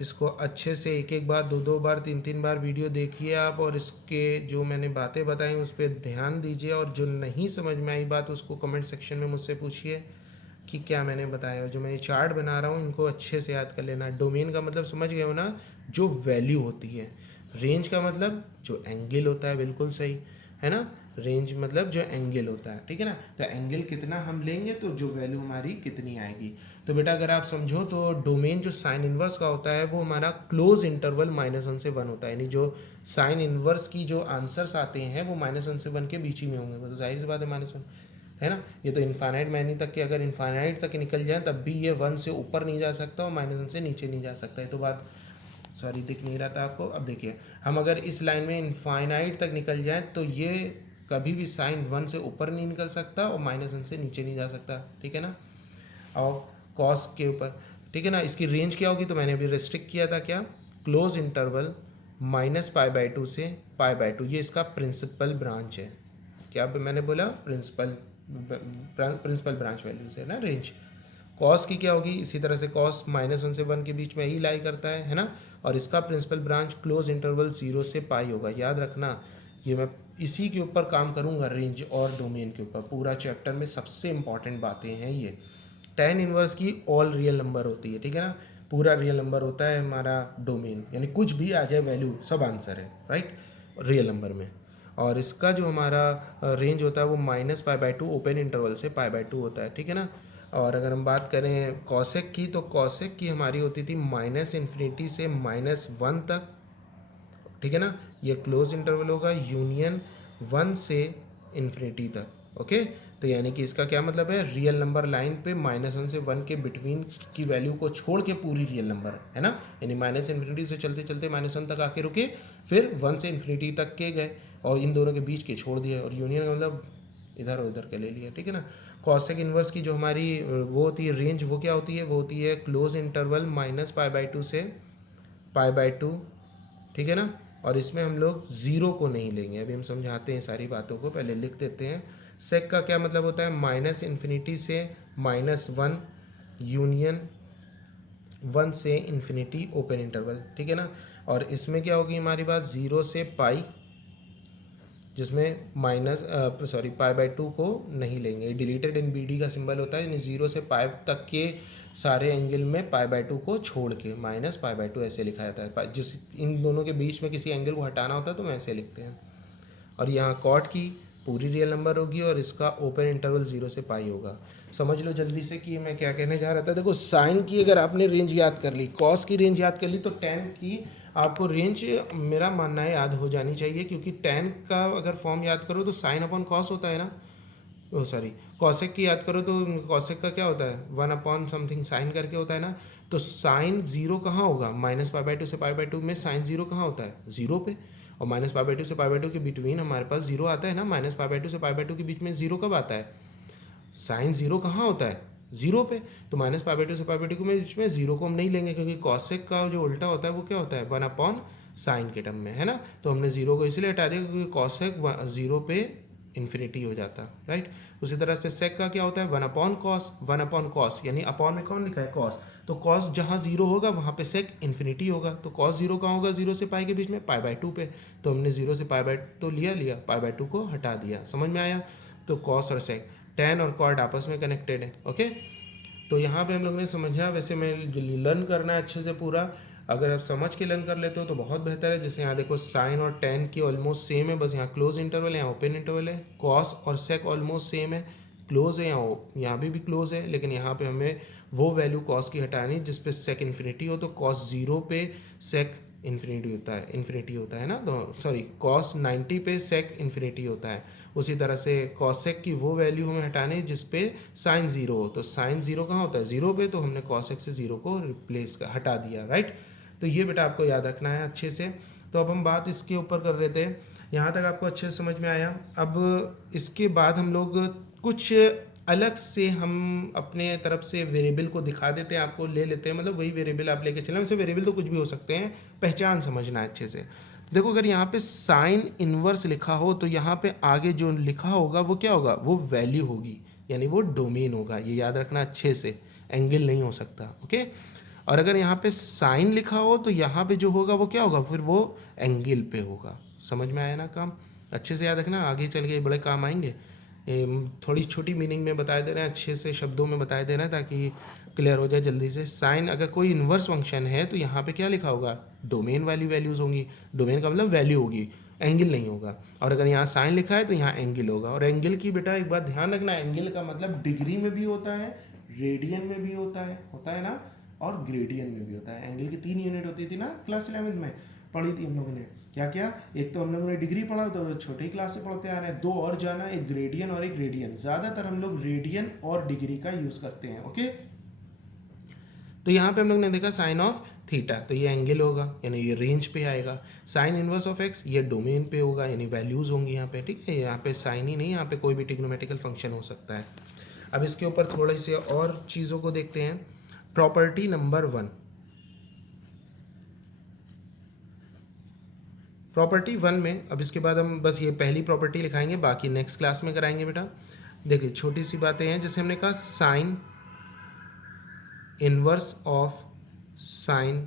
इसको अच्छे से एक एक बार, दो दो बार, तीन तीन बार वीडियो देखिए आप, और इसके जो मैंने बातें बताई उस पर ध्यान दीजिए। और जो नहीं समझ में आई बात उसको कमेंट सेक्शन में मुझसे पूछिए कि क्या मैंने बताया। और जो मैं ये चार्ट बना रहा हूँ इनको अच्छे से याद कर लेना। डोमेन का मतलब समझ गए हो ना, जो वैल्यू होती है। रेंज का मतलब जो एंगल होता है, बिल्कुल सही है ना। रेंज मतलब जो एंगल होता है, ठीक है ना। तो एंगल कितना हम लेंगे तो जो वैल्यू हमारी कितनी आएगी। तो बेटा अगर आप समझो तो डोमेन जो साइन इन्वर्स का होता है वो हमारा क्लोज इंटरवल -1 से 1 होता है, यानी जो साइन इन्वर्स की जो आंसर्स आते हैं वो -1 से 1 के बीच ही में होंगे। वो तो जाहिर सी बात है -1 है ना। ये तो इन्फाइनाइट मैनी तक के, अगर इन्फाइनाइट तक निकल जाए तब भी ये 1 से ऊपर नहीं जा सकता और -1 से नीचे नहीं जा सकता है। तो बात, सॉरी दिख नहीं रहा था आपको, अब देखिए हम अगर इस लाइन में इन्फाइनाइट तक निकल जाए तो ये कभी भी साइन 1 से ऊपर नहीं निकल सकता और -1 से नीचे नहीं जा सकता, ठीक है ना। और कॉस के ऊपर ठीक है ना। इसकी रेंज क्या होगी, तो मैंने अभी रेस्ट्रिक्ट किया था क्या, क्लोज इंटरवल -π/2 से π/2, ये इसका प्रिंसिपल ब्रांच है। क्या मैंने बोला, प्रिंसिपल ब्रांच वैल्यू से ना रेंज। कॉस की क्या होगी, इसी तरह से कॉस -1 से 1 के बीच में ही लाई करता है ना। और इसका प्रिंसिपल ब्रांच क्लोज इंटरवल 0 से π होगा। याद रखना, ये मैं इसी के ऊपर काम करूँगा, रेंज और डोमेन के ऊपर। पूरा चैप्टर में सबसे इंपॉर्टेंट बातें हैं ये। tan इनवर्स की ऑल रियल नंबर होती है, ठीक है ना। पूरा रियल नंबर होता है हमारा डोमेन, यानी कुछ भी आ जाए वैल्यू सब आंसर है, राइट, रियल नंबर में। और इसका जो हमारा रेंज होता है वो -π/2 ओपन इंटरवल से π/2 होता है, ठीक है ना। और अगर हम बात करें कॉसेक की, तो कॉसेक की हमारी होती थी -∞ से -1 तक, ठीक है ना। ये क्लोज इंटरवल होगा, यूनियन 1 से इन्फिनिटी तक, ओके। तो यानी कि इसका क्या मतलब है, रियल नंबर लाइन पे -1 से 1 के बिटवीन की वैल्यू को छोड़ के पूरी रियल नंबर है ना। यानी -∞ से चलते चलते -1 तक आके रुके, फिर 1 से इन्फिनिटी तक के गए और इन दोनों के बीच के छोड़ दिए, और यूनियन का मतलब इधर और उधर के ले लिया, ठीक है ना। कॉसेक इन्वर्स की जो हमारी वो होती है रेंज, वो क्या होती है, वो होती है क्लोज इंटरवल -π/2 से π/2, ठीक है ना। और इसमें हम लोग ज़ीरो को नहीं लेंगे, अभी हम समझाते हैं सारी बातों को, पहले लिख देते हैं। सेक का क्या मतलब होता है, -∞ से -1 यूनियन 1 से इन्फिनिटी ओपन इंटरवल, ठीक है ना। और इसमें क्या होगी हमारी बात, 0 से π, जिसमें π/2 को नहीं लेंगे। डिलीटेड इन BD का सिंबल होता है, यानी 0 से π तक के सारे एंगल में π/2 को छोड़ के -π/2 ऐसे लिखा जाता है। जिस इन दोनों के बीच में किसी एंगल को हटाना होता है तो हम ऐसे लिखते हैं। और यहाँ कॉट की पूरी रियल नंबर होगी और इसका ओपन इंटरवल 0 से π होगा। समझ लो जल्दी से कि मैं क्या कहने जा रहा था। देखो साइन की अगर आपने रेंज याद कर ली, कॉस की रेंज याद कर ली, तो tan की आपको रेंज मेरा मानना है याद हो जानी चाहिए, क्योंकि tan का अगर फॉर्म याद करो तो साइन अपॉन कॉस होता है ना। ओ सॉरी, कॉसेक की याद करो तो कॉसेक का क्या होता है, 1 अपॉन समथिंग साइन करके होता है ना। तो साइन 0 कहाँ होगा, -π/2 से π/2 में साइन 0 कहाँ होता है, 0 पे। और -π/2 से π/2 के बिटवीन हमारे पास 0 आता है ना। -π/2 से π/2 के बीच में 0 कब आता है, साइन 0 कहाँ होता है, 0 पे। तो -π/2 से π/2 के बीच में 0 को हम नहीं लेंगे, क्योंकि कॉसेक का जो उल्टा होता है वो क्या होता है, 1 अपॉन साइन के टर्म में, है ना। तो हमने 0 को इसलिए हटा दिया क्योंकि कॉसेक 0 पे इन्फिनिटी हो जाता, राइट। उसी तरह से सेक का क्या होता है, 1 अपॉन कॉस, 1 अपॉन कॉस, यानी अपॉन में कौन लिखा है, कॉस। तो कॉस जहाँ 0 होगा वहाँ पे सेक इन्फिनिटी होगा। तो कॉस 0 कहाँ होगा, 0 से पाई के बीच में, π/2 पे। तो हमने 0 से π/2 लिया, π/2 को हटा दिया। समझ में आया। तो कॉस और सेक, tan और कॉट आपस में कनेक्टेड है, ओके। तो यहाँ पे हम लोग ने समझा। वैसे मैं लर्न करना है अच्छे से पूरा, अगर आप समझ के लर्न कर लेते हो तो बहुत बेहतर है। जैसे यहाँ देखो साइन और tan की ऑलमोस्ट सेम है, बस यहाँ क्लोज इंटरवल है, यहाँ ओपन इंटरवल है। कॉस और सेक ऑलमोस्ट सेम है, क्लोज है, यहाँ भी क्लोज है, लेकिन यहाँ पे हमें वो वैल्यू कॉस की हटानी जिस पे सेक इन्फिनिटी हो। तो कॉस 0 पे सेक इन्फिनिटी होता है ना। तो सॉरी, कॉस 90 पे सेक इन्फिनिटी होता है। उसी तरह से कॉसेक की वो वैल्यू हमें हटानी है जिस पे साइन 0 हो। तो साइन 0 कहाँ होता है, 0 पे। तो हमने कॉसेक से 0 को हटा दिया, राइट। तो ये बेटा आपको याद रखना है अच्छे से। तो अब हम बात इसके ऊपर कर रहे थे, यहाँ तक आपको अच्छे से समझ में आया। अब इसके बाद हम लोग कुछ अलग से हम अपने तरफ से वेरिएबल को दिखा देते हैं, आपको ले लेते हैं, मतलब वही वेरिएबल आप लेके चलें। वैसे वेरिएबल तो कुछ भी हो सकते हैं, पहचान समझना है अच्छे से। देखो अगर यहाँ पे साइन इनवर्स लिखा हो तो यहाँ पे आगे जो लिखा होगा वो क्या होगा, वो वैल्यू होगी, यानी वो डोमेन होगा। ये याद रखना अच्छे से, एंगल नहीं हो सकता, ओके। और अगर यहाँ पे साइन लिखा हो तो यहाँ पे जो होगा वो क्या होगा, फिर वो एंगल पे होगा। समझ में आया ना काम, अच्छे से याद रखना, आगे चल के बड़े काम आएंगे। थोड़ी छोटी मीनिंग में बताए दे रहे हैं, अच्छे से शब्दों में बताए दे रहे हैं ताकि क्लियर हो जाए जल्दी से। साइन अगर कोई इन्वर्स फंक्शन है तो यहाँ पे क्या लिखा होगा, डोमेन वाली वैल्यूज़ होंगी। डोमेन का मतलब वैल्यू होगी, एंगल नहीं होगा। और अगर यहाँ साइन लिखा है तो यहाँ एंगल होगा। और एंगल की बेटा एक बात ध्यान रखना, एंगल का मतलब डिग्री में भी होता है, रेडियन में भी होता है ना, और ग्रेडियन में भी होता है। एंगल की 3 यूनिट होती थी ना, क्लास 11 में पढ़ी थी हम लोगों ने। क्या क्या, एक तो हम लोगों ने डिग्री पढ़ा, तो छोटी क्लास से पढ़ते आ रहे हैं। 2 और जाना, एक ग्रेडियन और एक रेडियन। ज़्यादातर हम लोग रेडियन और डिग्री का यूज़ करते हैं, ओके। तो यहाँ पे हम लोग ने देखा साइन ऑफ थीटा, तो ये एंगल होगा, यानी ये रेंज पे आएगा। साइन इनवर्स ऑफ एक्स, ये डोमेन पे होगा, यानी वैल्यूज़ होंगी यहाँ पे, ठीक है। यहाँ पे साइन ही नहीं, यहाँ पे कोई भी ट्रिग्नोमेट्रिकल फंक्शन हो सकता है। अब इसके ऊपर थोड़ी सी और चीज़ों को देखते हैं। प्रॉपर्टी नंबर 1, प्रॉपर्टी 1 में अब इसके बाद हम बस ये पहली प्रॉपर्टी लिखाएंगे, बाकी नेक्स्ट क्लास में कराएंगे बेटा। देखिए छोटी सी बातें हैं, जैसे हमने कहा sine inverse of sine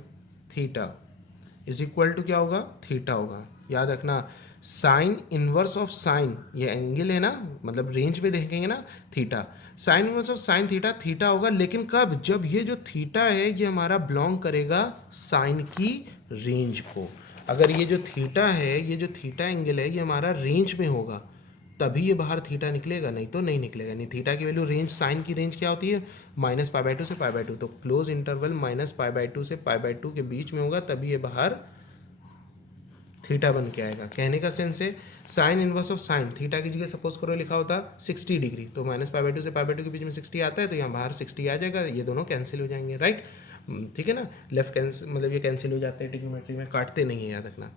theta is equal to क्या होगा, थीटा होगा। याद रखना साइन इनवर्स ऑफ साइन, ये एंगल है ना, मतलब रेंज पे देखेंगे ना theta, sine inverse of sine theta theta होगा, लेकिन कब, जब ये जो थीटा है ये हमारा बिलोंग करेगा साइन की रेंज को। अगर ये जो थीटा है, ये जो थीटा एंगल है, ये हमारा रेंज में होगा तभी ये बाहर थीटा निकलेगा, नहीं तो नहीं निकलेगा। नहीं, थीटा की वैल्यू रेंज, साइन की रेंज क्या होती है, -π/2 से π/2, तो क्लोज इंटरवल -π/2 से π/2 के बीच में होगा तभी ये बाहर थीटा बन के आएगा। कहने का सेंस है sign inverse of sine theta की जगह सपोज करो लिखा होता 60 डिग्री, तो -π/2 से π/2 के बीच में 60 आता है, तो यहाँ बाहर 60 आ जाएगा, ये दोनों कैंसिल हो जाएंगे, राइट। ठीक है ना, लेफ्ट कैंसिल, मतलब ये कैंसिल हो जाते हैं ट्रिग्नोमेट्री में, काटते नहीं है, याद रखना।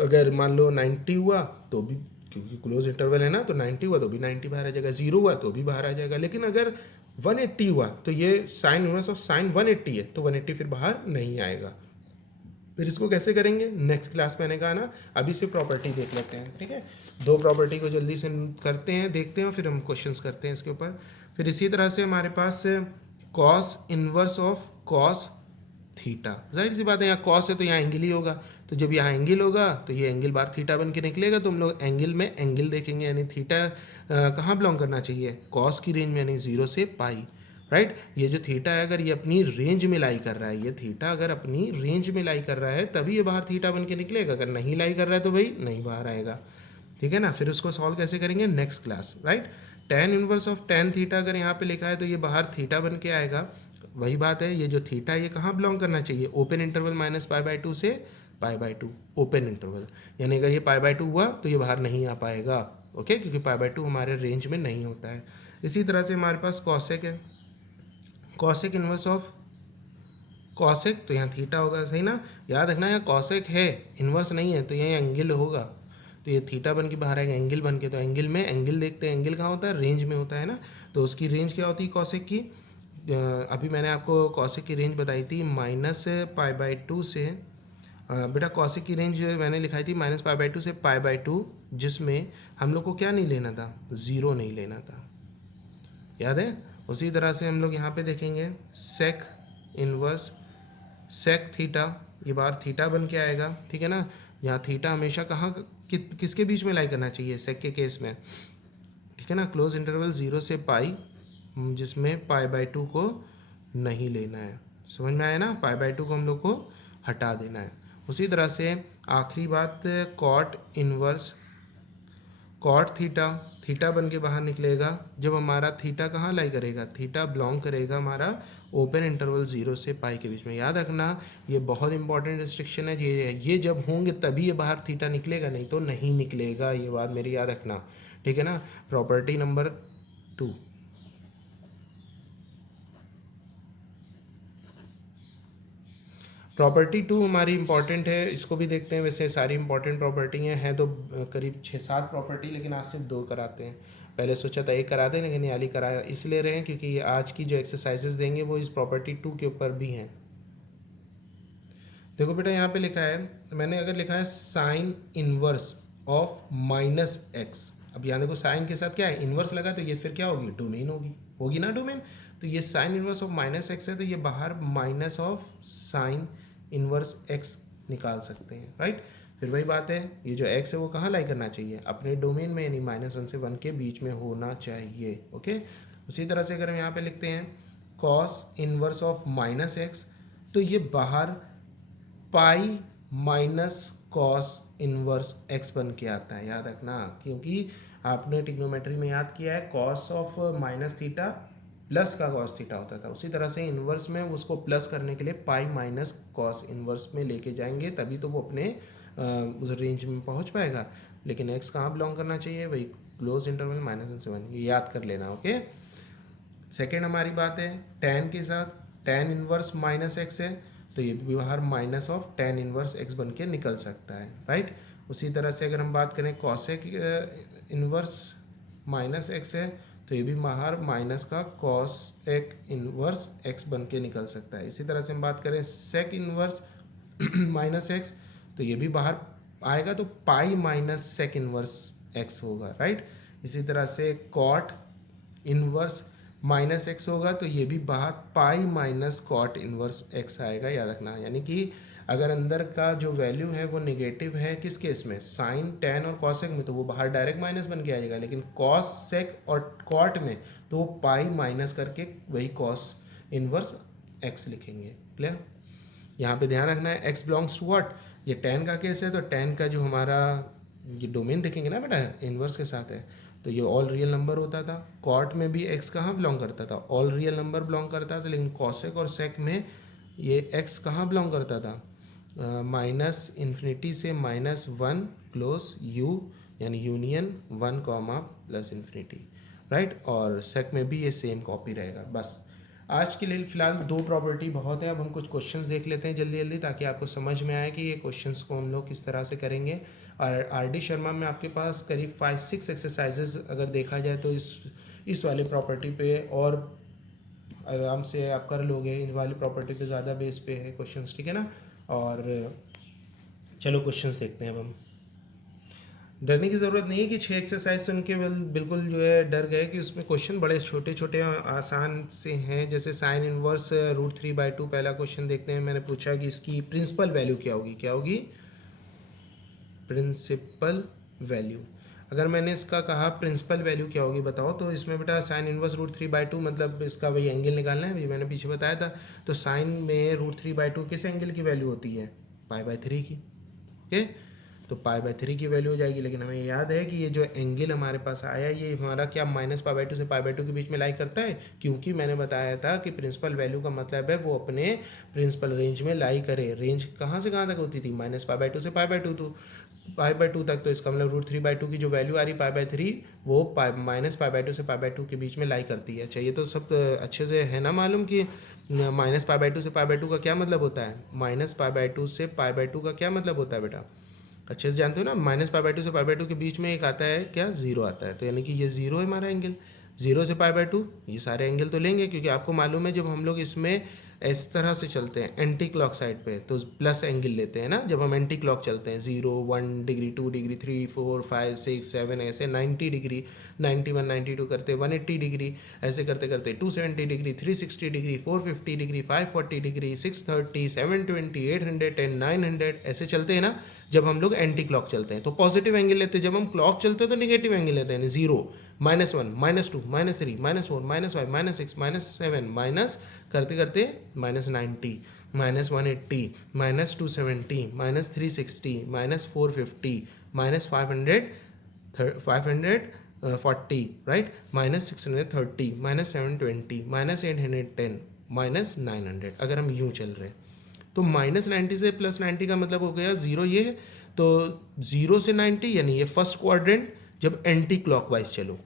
अगर मान लो 90 हुआ तो भी, क्योंकि क्लोज इंटरवल है ना, तो 90 हुआ तो भी 90 बाहर आ जाएगा, 0 हुआ तो भी बाहर आ जाएगा। लेकिन अगर 180 हुआ तो ये साइन इनवर्स ऑफ साइन 180 है, तो 180 फिर बाहर नहीं आएगा। फिर इसको कैसे करेंगे, नेक्स्ट क्लास में मैंने कहा ना, अभी से प्रॉपर्टी देख लेते हैं, ठीक है। 2 प्रॉपर्टी को जल्दी से करते हैं, देखते हैं, फिर हम क्वेश्चंस करते हैं इसके ऊपर। फिर इसी तरह से हमारे पास cos inverse of cos theta, जाहिर सी बात है यहाँ कॉस है तो यहाँ एंगल ही होगा, तो जब यहाँ एंगल होगा तो ये एंगल बार थीटा बन के निकलेगा, तो हम लोग एंगल में एंगल देखेंगे, यानी थीटा कहाँ बिलोंग करना चाहिए, कॉस की रेंज में, यानी 0 से पाई, राइट। ये जो थीटा है अगर ये अपनी रेंज में लाई कर रहा है, ये थीटा अगर अपनी रेंज में लाई कर रहा है तभी ये बाहर थीटा बन के निकलेगा, अगर नहीं लाई कर रहा है तो भाई नहीं बाहर आएगा, ठीक है ना। फिर उसको सॉल्व कैसे करेंगे next class, right. Tan inverse of tan theta अगर यहाँ पे लिखा है तो ये बाहर थीटा बन के आएगा। वही बात है, ये जो थीटा ये कहाँ बिलोंग करना चाहिए, ओपन इंटरवल -π/2 से π/2, ओपन इंटरवल, यानी अगर ये π/2 हुआ तो ये बाहर नहीं आ पाएगा, ओके, क्योंकि π/2 हमारे रेंज में नहीं होता है। इसी तरह से हमारे पास कॉसेक है, कॉसेक इनवर्स ऑफ कॉसेक, तो यहाँ थीटा होगा, सही ना। याद रखना यहाँ कॉसेक है, इनवर्स नहीं है, तो यहाँ एंगल होगा, तो ये थीटा बन के बाहर आएगा एंगल बन के। तो एंगल में एंगल देखते हैं, एंगल कहाँ होता है, रेंज में होता है ना, तो उसकी रेंज क्या होती है कॉसेक की, अभी मैंने आपको कॉसेक की रेंज बताई थी -π/2 से, बेटा कॉसेक की रेंज मैंने लिखाई थी -π/2 से π/2, जिसमें हम लोग को क्या नहीं लेना था, 0 नहीं लेना था, याद है। उसी तरह से हम लोग यहाँ पे देखेंगे सेक इनवर्स सेक थीटा, ये बार थीटा बन के आएगा, ठीक है ना। यहाँ थीटा हमेशा कहाँ किसके बीच में लाई करना चाहिए, सेक के केस में, ठीक है ना, क्लोज इंटरवल 0 से पाई, जिसमें π/2 को नहीं लेना है, समझ में आया ना, π/2 को हम लोग को हटा देना है। उसी तरह से आखिरी बात cot inverse cot theta, theta बन के बाहर निकलेगा जब हमारा थीटा कहाँ लाई करेगा, थीटा बिलोंग करेगा हमारा ओपन इंटरवल 0 से पाई के बीच में। याद रखना ये बहुत इंपॉर्टेंट रिस्ट्रिक्शन है, ये जब होंगे तभी ये बाहर थीटा निकलेगा, नहीं तो नहीं निकलेगा, ये बात मेरी याद रखना, ठीक है ना। प्रॉपर्टी नंबर 2, प्रॉपर्टी 2 हमारी इंपॉर्टेंट है, इसको भी देखते हैं। वैसे सारी इंपॉर्टेंट प्रॉपर्टी हैं तो करीब 6-7 प्रॉपर्टी, लेकिन आज सिर्फ 2 कराते हैं। पहले सोचा था 1 करा दें, लेकिन ये वाली करा इसलिए रहे हैं क्योंकि ये आज की जो एक्सरसाइजेस देंगे वो इस प्रॉपर्टी 2 के ऊपर भी हैं। देखो बेटा यहाँ पे लिखा है, मैंने अगर लिखा है साइन इनवर्स ऑफ -x, अब यहाँ देखो साइन के साथ क्या है, इनवर्स लगा, तो ये फिर क्या होगी, डोमेन होगी ना डोमेन, तो ये साइन इनवर्स ऑफ -x है, तो ये बाहर minus of sine inverse x निकाल सकते हैं, राइट। फिर वही बात है, ये जो x है वो कहाँ लाई करना चाहिए, अपने डोमेन में, यानी -1 से 1 के बीच में होना चाहिए, ओके। उसी तरह से अगर हम यहाँ पे लिखते हैं कॉस इनवर्स ऑफ -x, तो ये बाहर pi minus cos inverse x बन के आता है, याद रखना, क्योंकि आपने ट्रिग्नोमेट्री में याद किया है कॉस ऑफ -θ प्लस का कॉस थीटा होता था, उसी तरह से इन्वर्स में उसको प्लस करने के लिए पाई माइनस कॉस इन्वर्स में लेके जाएंगे, तभी तो वो अपने उस रेंज में पहुंच पाएगा। लेकिन x कहाँ बिलोंग करना चाहिए, वही क्लोज इंटरवल -1 से 1, ये याद कर लेना, ओके। सेकेंड हमारी बात है tan के साथ, tan इनवर्स -x है, तो ये भी बाहर minus of tan inverse x बन के निकल सकता है, राइट। उसी तरह से अगर हम बात करें कॉसेक इनवर्स -x है, तो ये भी बाहर माइनस का कॉस एक इनवर्स एक्स बन के निकल सकता है। इसी तरह से हम बात करें सेक इनवर्स माइनस एक्स, तो ये भी बाहर आएगा, तो pi minus sec inverse x होगा, राइट। इसी तरह से कॉट इनवर्स माइनस एक्स होगा, तो ये भी बाहर pi minus cot inverse x आएगा, याद रखना। यानी कि अगर अंदर का जो वैल्यू है वो नेगेटिव है किस केस में, साइन टेन और कॉसेक में, तो वो बाहर डायरेक्ट माइनस बन के आ जाएगा। लेकिन कॉस सेक और कॉट में तो वो पाई माइनस करके वही कॉस इनवर्स एक्स लिखेंगे। क्लियर। यहाँ पे ध्यान रखना है एक्स बिलोंग्स टू व्हाट, ये टेन का केस है, तो टेन का जो हमारा ये डोमेन देखेंगे ना बेटा, इनवर्स के साथ है, तो ये ऑल रियल नंबर होता था। कॉट में भी एक्स कहाँ बिलोंग करता था, ऑल रियल नंबर बिलोंग करता था। लेकिन कॉसेक और सेक में ये एक्स कहाँ बिलोंग करता था, माइनस इन्फिनिटी से माइनस वन क्लोज यू, यानी union one comma plus infinity, right. और सेक में भी ये सेम कॉपी रहेगा। बस आज के लिए फिलहाल दो प्रॉपर्टी बहुत है। अब हम कुछ क्वेश्चंस देख लेते हैं जल्दी जल्दी, ताकि आपको समझ में आए कि ये क्वेश्चंस को हम लोग किस तरह से करेंगे। और आर.डी. शर्मा में आपके पास करीब 5-6 एक्सरसाइजेस अगर देखा जाए तो इस वाले प्रॉपर्टी पे और आराम से आप कर लोगे। इन वाली प्रॉपर्टी पे ज़्यादा बेस पे है क्वेश्चंस, ठीक है ना। और चलो क्वेश्चंस देखते हैं अब हम। डरने की ज़रूरत नहीं है कि 6 एक्सरसाइज सुन के बिल्कुल जो है डर गए, कि उसमें क्वेश्चन बड़े छोटे छोटे आसान से हैं। जैसे साइन इनवर्स √3/2 पहला क्वेश्चन देखते हैं। मैंने पूछा कि इसकी प्रिंसिपल वैल्यू क्या होगी, क्या होगी प्रिंसिपल वैल्यू। अगर मैंने इसका कहा प्रिंसिपल वैल्यू क्या होगी बताओ, तो इसमें बेटा साइन इनवर्स √3/2 मतलब इसका वही एंगल निकालना है, अभी मैंने पीछे बताया था। तो साइन में √3/2 किस एंगल की वैल्यू होती है, π/3 की, ओके। तो π/3 की वैल्यू हो जाएगी। लेकिन हमें याद है कि ये जो एंगल हमारे पास आया ये हमारा क्या -π/2 से π/2 के बीच में लाई करता है, क्योंकि मैंने बताया था कि प्रिंसिपल वैल्यू का मतलब है वो अपने प्रिंसिपल रेंज में लाई करे। रेंज कहाँ से कहाँ तक होती थी, -π/2 से π/2, तो π/2 तक। तो इसका मतलब √3/2 की जो वैल्यू आ रही π/3 वो -π/2 से π/2 के बीच में लाई करती है। अच्छा, ये तो सब अच्छे से है ना मालूम कि -π/2 से π/2 का क्या मतलब होता है, -π/2 से π/2 का क्या मतलब होता है बेटा, अच्छे से जानते हो ना। -π/2 से π/2 के बीच में एक आता है क्या, जीरो आता है। तो यानी कि ये जीरो है हमारा एंगल, जीरो से π/2। ये सारे एंगल तो लेंगे, क्योंकि आपको मालूम है जब हम लोग इसमें इस तरह से चलते हैं एंटी क्लॉक साइड पे, तो प्लस एंगल लेते हैं ना। जब हम एंटी क्लॉक चलते हैं 0, 1 डिग्री, 2 डिग्री, 3, 4, 5, 6, 7 ऐसे 90 डिग्री, 91, 92 करते 180 डिग्री, ऐसे करते करते 270 डिग्री, 360 डिग्री, 450 डिग्री, 540 डिग्री, 630, 720, 810, 900 ऐसे चलते हैं ना जब हम लोग एंटी क्लॉक चलते हैं। तो पॉजिटिव एंगल लेते हैं, जब हम क्लॉक चलते हैं तो नेगेटिव एंगल लेते हैं, 0, -1, -2, -3, -4, -5, -6, -7, माइनस करते करते -90, -180, -270, -360, -450, -540, राइट, -630, -720, -810, -900। अगर हम यूँ चल रहे हैं तो -90 से +90 का मतलब हो गया 0 ये है। तो 0 से 90 यानी ये फर्स्ट क्वाड्रेंट जब एंटी क्लॉकवाइज चलो,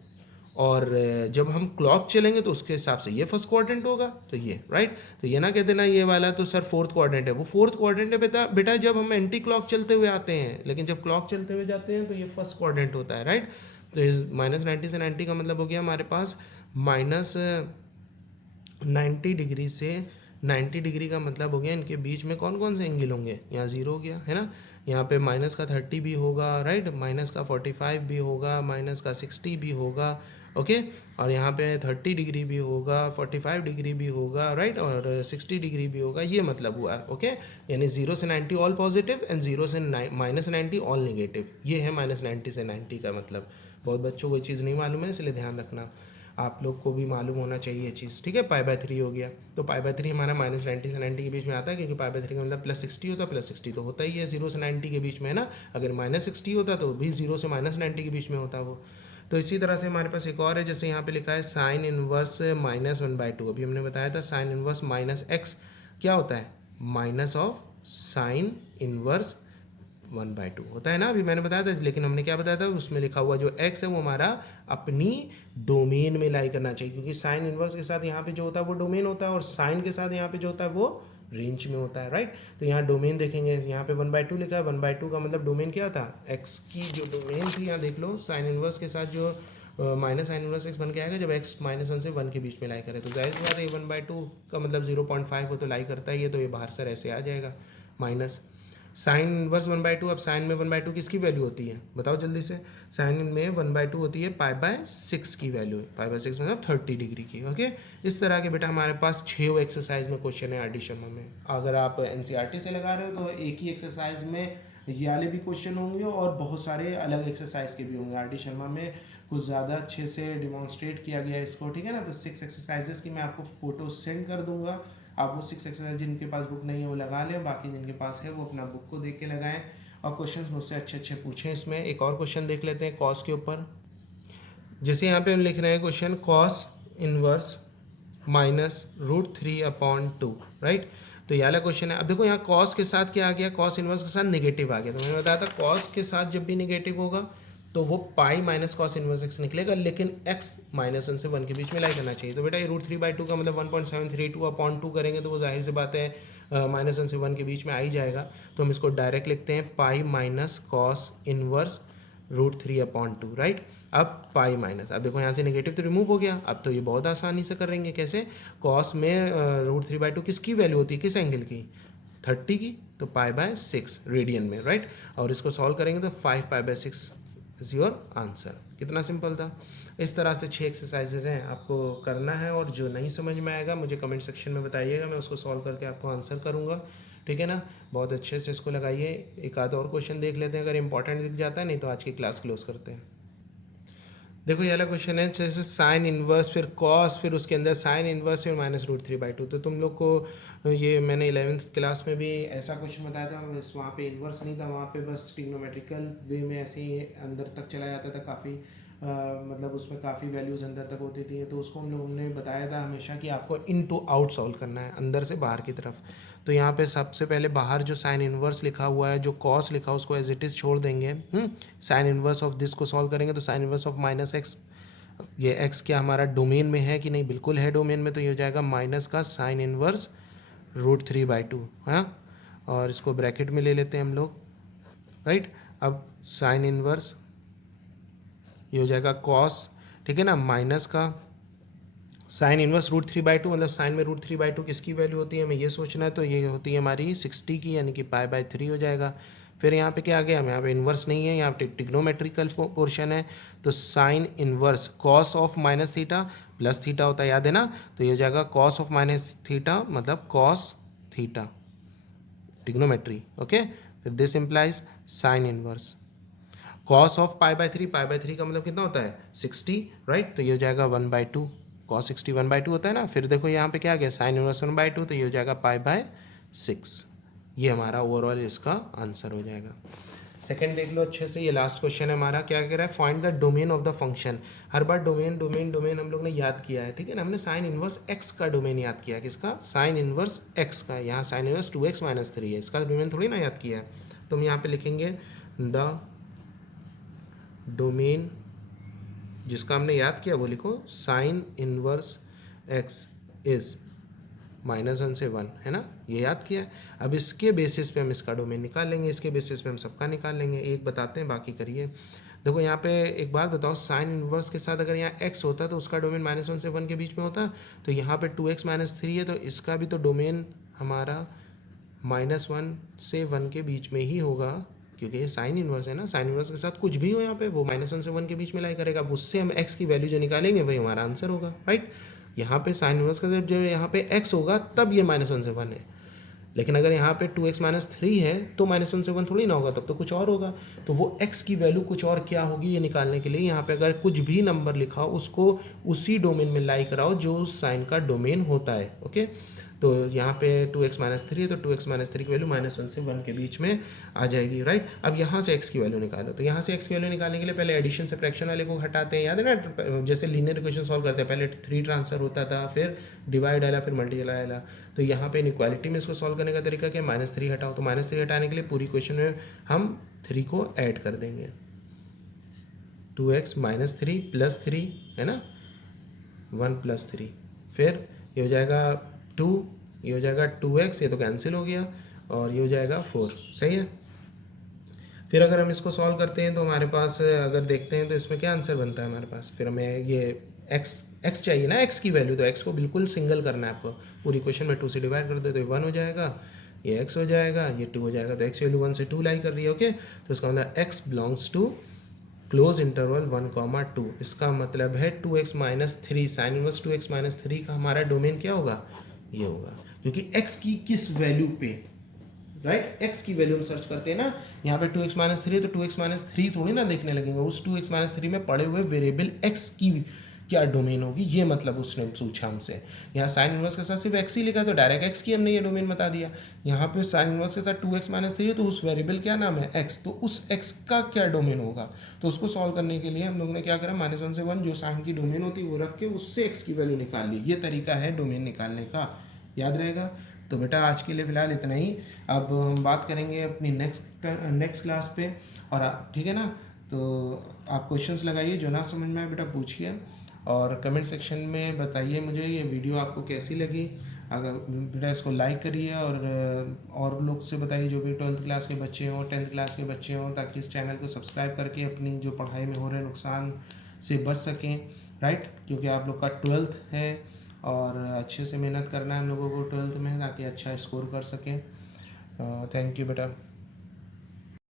और जब हम क्लॉक चलेंगे तो उसके हिसाब से ये फर्स्ट क्वाड्रेंट होगा, तो ये राइट। तो ये ना कहते ना ये वाला तो सर फोर्थ क्वाड्रेंट है, वो फोर्थ क्वाड्रेंट है बेटा जब हम एंटी क्लॉक चलते हुए आते हैं। लेकिन जब क्लॉक चलते हुए जाते हैं तो ये फर्स्ट क्वाड्रेंट होता है, राइट। तो -90 से 90 का मतलब हो गया हमारे पास -90 डिग्री से 90 डिग्री का मतलब हो गया इनके बीच में कौन कौन से एंगल होंगे, यहाँ 0 हो गया है ना। यहाँ पे माइनस का 30 भी होगा, राइट, माइनस का 45 भी होगा, माइनस का 60 भी होगा, ओके। और यहाँ पे 30 डिग्री भी होगा, 45 डिग्री भी होगा, राइट, और 60 डिग्री भी होगा। ये मतलब हुआ, ओके। यानी 0 से 90 ऑल पॉजिटिव एंड 0 से -90 ऑल नेगेटिव। ये है -90 से 90 का मतलब। बहुत बच्चों को ये चीज़ नहीं मालूम है, इसलिए ध्यान रखना। आप लोग को भी मालूम होना चाहिए ये चीज़, ठीक है। π/3 हो गया, तो π/3 हमारा -90 से 90 के बीच में आता है, क्योंकि π/3 का मतलब +60 होता है, +60 तो होता ही है 0 से 90 के बीच में, है ना। अगर -60 होता तो भी 0 से -90 के बीच में होता वो। तो इसी तरह से हमारे पास एक और है, जैसे यहाँ पे लिखा है साइन इनवर्स -1/2। अभी हमने बताया था साइन इनवर्स -x क्या होता है, माइनस ऑफ साइन इनवर्स 1/2 होता है ना, अभी मैंने बताया था। लेकिन हमने क्या बताया था, उसमें लिखा हुआ जो x है वो हमारा अपनी डोमेन में लाई करना चाहिए, क्योंकि साइन इनवर्स के साथ यहाँ पे जो होता है वो डोमेन होता है, और साइन के साथ यहाँ पे जो होता है वो रेंज में होता है, राइट। तो यहाँ डोमेन देखेंगे, यहाँ पे 1/2 लिखा है, 1/2 का मतलब डोमेन क्या था, x की जो डोमेन थी, यहाँ देख लो साइन इनवर्स के साथ जो माइनस साइन इनवर्स एक्स बन के आएगा जब एक्स -1 से 1 के बीच में लाई करे। तो जाहिर सी बात है ये 1/2 का मतलब 0.5 हो तो लाई करता ही है, तो ये बाहर से ऐसे आ जाएगा माइनस साइन इनवर्स 1/2। अब साइन में 1/2 किसकी वैल्यू होती है बताओ जल्दी से। साइन में 1/2 होती है π/6 की वैल्यू है, π/6 मतलब 30 डिग्री की। ओके, इस तरह के बेटा हमारे पास 6 एक्सरसाइज में क्वेश्चन है आर डी शर्मा में। अगर आप एनसीईआरटी से लगा रहे हो तो एक ही एक्सरसाइज में ये वाले भी क्वेश्चन होंगे और बहुत सारे अलग एक्सरसाइज के भी होंगे। आर डी शर्मा में कुछ ज़्यादा अच्छे से डिमॉन्स्ट्रेट किया गया है इसको, ठीक है ना। तो 6 एक्सरसाइजेस की मैं आपको फोटो सेंड कर दूंगा, आप वो 6 एक्सरसाइज जिनके पास बुक नहीं है वो लगा लें, बाकी जिनके पास है वो अपना बुक को देख के लगाएं और क्वेश्चंस मुझसे अच्छे अच्छे पूछें। इसमें एक और क्वेश्चन देख लेते हैं कॉस के ऊपर। जैसे यहाँ पे हम लिख रहे हैं क्वेश्चन कॉस इनवर्स -√3/2, राइट। तो ये वाला क्वेश्चन है। अब देखो यहाँ कॉस के साथ क्या आ गया, कॉस इनवर्स के साथ नेगेटिव आ गया। तो मैंने बताया था कॉस के साथ जब भी नेगेटिव होगा तो वो pi minus cos inverse x निकलेगा, लेकिन x -1 से 1 के बीच में लाई करना चाहिए। तो बेटा ये √3/2 का मतलब 1.732/2 करेंगे तो वो जाहिर सी बात है -1 से 1 के बीच में आ ही जाएगा। तो हम इसको डायरेक्ट लिखते हैं pi minus cos inverse √3/2, right. अब पाई माइनस, अब देखो यहाँ से नेगेटिव तो रिमूव हो गया। अब तो ये बहुत आसानी से करेंगे, कैसे। कॉस में √3/2 किसकी वैल्यू होती है, किस एंगल की, 30 की, तो π/6 रेडियन में, राइट। और इसको सॉल्व करेंगे तो 5 π/6 इज योर आंसर। कितना सिंपल था। इस तरह से 6 एक्सरसाइजेज हैं, आपको करना है और जो नहीं समझ में आएगा मुझे कमेंट सेक्शन में बताइएगा, मैं उसको सॉल्व करके आपको आंसर करूँगा, ठीक है ना। बहुत अच्छे से इसको लगाइए। एक आध और क्वेश्चन देख लेते हैं, अगर इंपॉर्टेंट दिख जाता है, नहीं तो आज की क्लास क्लोज करते हैं। देखो ये वाला क्वेश्चन है जैसे साइन इनवर्स फिर कॉस फिर उसके अंदर साइन इनवर्स फिर -√3/2। तो तुम लोग को ये मैंने 11th क्लास में भी ऐसा क्वेश्चन बताया था, बस वहाँ पे इनवर्स नहीं था, वहाँ पे बस ट्रिग्नोमेट्रिकल वे में ऐसे ही अंदर तक चला जाता था काफ़ी, मतलब उसमें काफ़ी वैल्यूज़ अंदर तक होती थी। तो उसको हम लोगों ने बताया था हमेशा कि आपको इन टू आउट सॉल्व करना है, अंदर से बाहर की तरफ। तो यहाँ पे सबसे पहले बाहर जो साइन इनवर्स लिखा हुआ है, जो कॉस लिखा उसको एज इट इज़ छोड़ देंगे। साइन इनवर्स ऑफ दिस को सॉल्व करेंगे तो साइन इनवर्स ऑफ -x, ये x क्या हमारा डोमेन में है कि नहीं, बिल्कुल है डोमेन में, तो ये हो जाएगा माइनस का साइन इनवर्स √3/2, हाँ। और इसको ब्रैकेट में ले लेते हैं हम लोग, राइट। अब साइन इनवर्स ये हो जाएगा कॉस, ठीक है ना, माइनस का साइन इनवर्स √3/2, मतलब साइन में √3/2 किसकी वैल्यू होती है हमें ये सोचना है। तो ये होती है हमारी 60 की, यानी कि π/3 हो जाएगा। फिर यहाँ पे क्या आ गया, हम यहाँ पे इन्वर्स नहीं है, यहाँ पे टिग्नोमेट्रिकल पोर्शन है। तो sine inverse cos of -θ plus theta होता है, याद है ना। तो ये हो जाएगा कॉस ऑफ -θ मतलब कॉस थीटा, टिग्नोमेट्री, ओके। फिर this implies sine inverse cos of π/3, π/3 का मतलब कितना होता है 60, राइट। तो ये हो जाएगा 1/2, कॉस 60 1/2 होता है ना। फिर देखो यहाँ पे क्या आ गया साइन इनवर्स 1/2, तो ये हो जाएगा π/6। ये हमारा ओवरऑल इसका आंसर हो जाएगा। सेकंड देख लो अच्छे से, ये लास्ट क्वेश्चन है हमारा। क्या कह रहा है, find the domain of the function. Her bar domain domain domain हम लोग ने याद किया है, ठीक है ना। हमने साइन इनवर्स एक्स का डोमेन याद किया है, किसका, साइन इनवर्स एक्स का। यहाँ साइन इनवर्स 2x - 3 है, इसका डोमेन थोड़ी ना याद किया है। तो हम यहाँ पे लिखेंगे द डोमेन जिसका हमने याद किया वो लिखो, साइन इनवर्स एक्स इज -1 से 1, है ना, ये याद किया है। अब इसके बेसिस पे हम इसका डोमेन निकाल लेंगे, इसके बेसिस पे हम सबका निकाल लेंगे। एक बताते हैं, बाकी करिए। देखो यहाँ पे एक बात बताओ, साइन इनवर्स के साथ अगर यहाँ x होता तो उसका डोमेन -1 से 1 के बीच में होता। तो यहाँ पे 2x - 3 है, तो इसका भी तो डोमेन हमारा -1 से 1 के बीच में ही होगा, क्योंकि ये साइन इनवर्स है ना। साइन इनवर्स के साथ कुछ भी हो यहाँ पे वो -1 से 1 के बीच में लाई करेगा, उससे हम x की वैल्यू जो निकालेंगे वही हमारा आंसर होगा, राइट। यहाँ पे साइन इनवर्स का जब यहाँ पे x होगा तब ये -1 से 1 है, लेकिन अगर यहाँ पे 2x - 3 है तो -1 से 1 थोड़ी ना होगा, तब तो कुछ और होगा। तो वो x की वैल्यू कुछ और क्या होगी ये निकालने के लिए यहाँ पे अगर कुछ भी नंबर लिखा हो उसको उसी डोमेन में लाई कराओ जो उस साइन का डोमेन होता है, ओके। तो यहाँ पे 2x - 3 है, तो 2x - 3 की वैल्यू -1 से 1 के बीच में आ जाएगी, राइट। अब यहाँ से x की वैल्यू निकालो, तो यहाँ से x की वैल्यू निकालने के लिए पहले एडिशन से फ्रैक्शन वाले को हटाते हैं, याद है ना। जैसे लीनियर इक्वेशन सॉल्व करते हैं, पहले 3 ट्रांसफर होता था, फिर डिवाइड आया, फिर मल्टीप्लाई आया। तो यहाँ पे इनइक्वालिटी में इसको सॉल्व करने का तरीका क्या, -3 हटाओ। तो -3 हटाने के लिए पूरी इक्वेशन में हम 3 को ऐड कर देंगे, 2x - 3 + 3 है ना, 1 + 3, फिर ये हो जाएगा 2, ये हो जाएगा 2x, ये तो कैंसिल हो गया, और ये हो जाएगा 4, सही है। फिर अगर हम इसको सॉल्व करते हैं तो हमारे पास अगर देखते हैं तो इसमें क्या आंसर बनता है हमारे पास। फिर हमें ये एक्स चाहिए ना, एक्स की वैल्यू, तो एक्स को बिल्कुल सिंगल करना है आपको। पूरी क्वेश्चन में 2 से डिवाइड कर दो तो ये 1 हो जाएगा, ये एक्स हो जाएगा, ये 2 हो जाएगा। तो एक्स वैल्यू 1 से 2 लाई कर रही है, ओके। तो इसका मतलब x belongs to close interval 1, 2। इसका मतलब है 2x minus 3, sine inverse 2x minus 3 का हमारा डोमेन क्या होगा, ये होगा। क्योंकि x की किस वैल्यू पे, राइट, x की वैल्यू हम सर्च करते हैं ना। यहाँ पे 2x माइनस 3 है तो 2x माइनस 3 थोड़ी ना देखने लगेंगे, उस 2x माइनस 3 में पड़े हुए वेरिएबल x की क्या डोमेन होगी, ये मतलब उसने पूछा हमसे। यहाँ साइन इनवर्स के साथ सिर्फ x ही लिखा तो डायरेक्ट x की हमने ये डोमेन बता दिया। यहाँ पे साइन इनवर्स के साथ 2x माइनस 3 है तो उस वेरिएबल क्या नाम है, x, तो उस x का क्या डोमेन होगा। तो उसको सॉल्व करने के लिए हम लोग ने क्या करा, -1 से 1 जो साइन की डोमेन होती है वो रख के उससे x की वैल्यू निकाल ली। ये तरीका है डोमेन निकालने का, याद रहेगा। तो बेटा आज के लिए फ़िलहाल इतना ही। अब हम बात करेंगे अपनी नेक्स्ट क्लास पे, और ठीक है ना। तो आप क्वेश्चंस लगाइए, जो ना समझ में आए बेटा पूछिए, और कमेंट सेक्शन में बताइए मुझे ये वीडियो आपको कैसी लगी। अगर बेटा इसको लाइक करिए, और लोग से बताइए जो भी 12th क्लास के बच्चे हों, 10th क्लास के बच्चे हों, ताकि इस चैनल को सब्सक्राइब करके अपनी जो पढ़ाई में हो रहे नुकसान से बच सकें, राइट। क्योंकि आप लोग का 12th है और अच्छे से मेहनत करना है हम लोगों को 12th में, ताकि अच्छा स्कोर कर सकें। थैंक यू बेटा।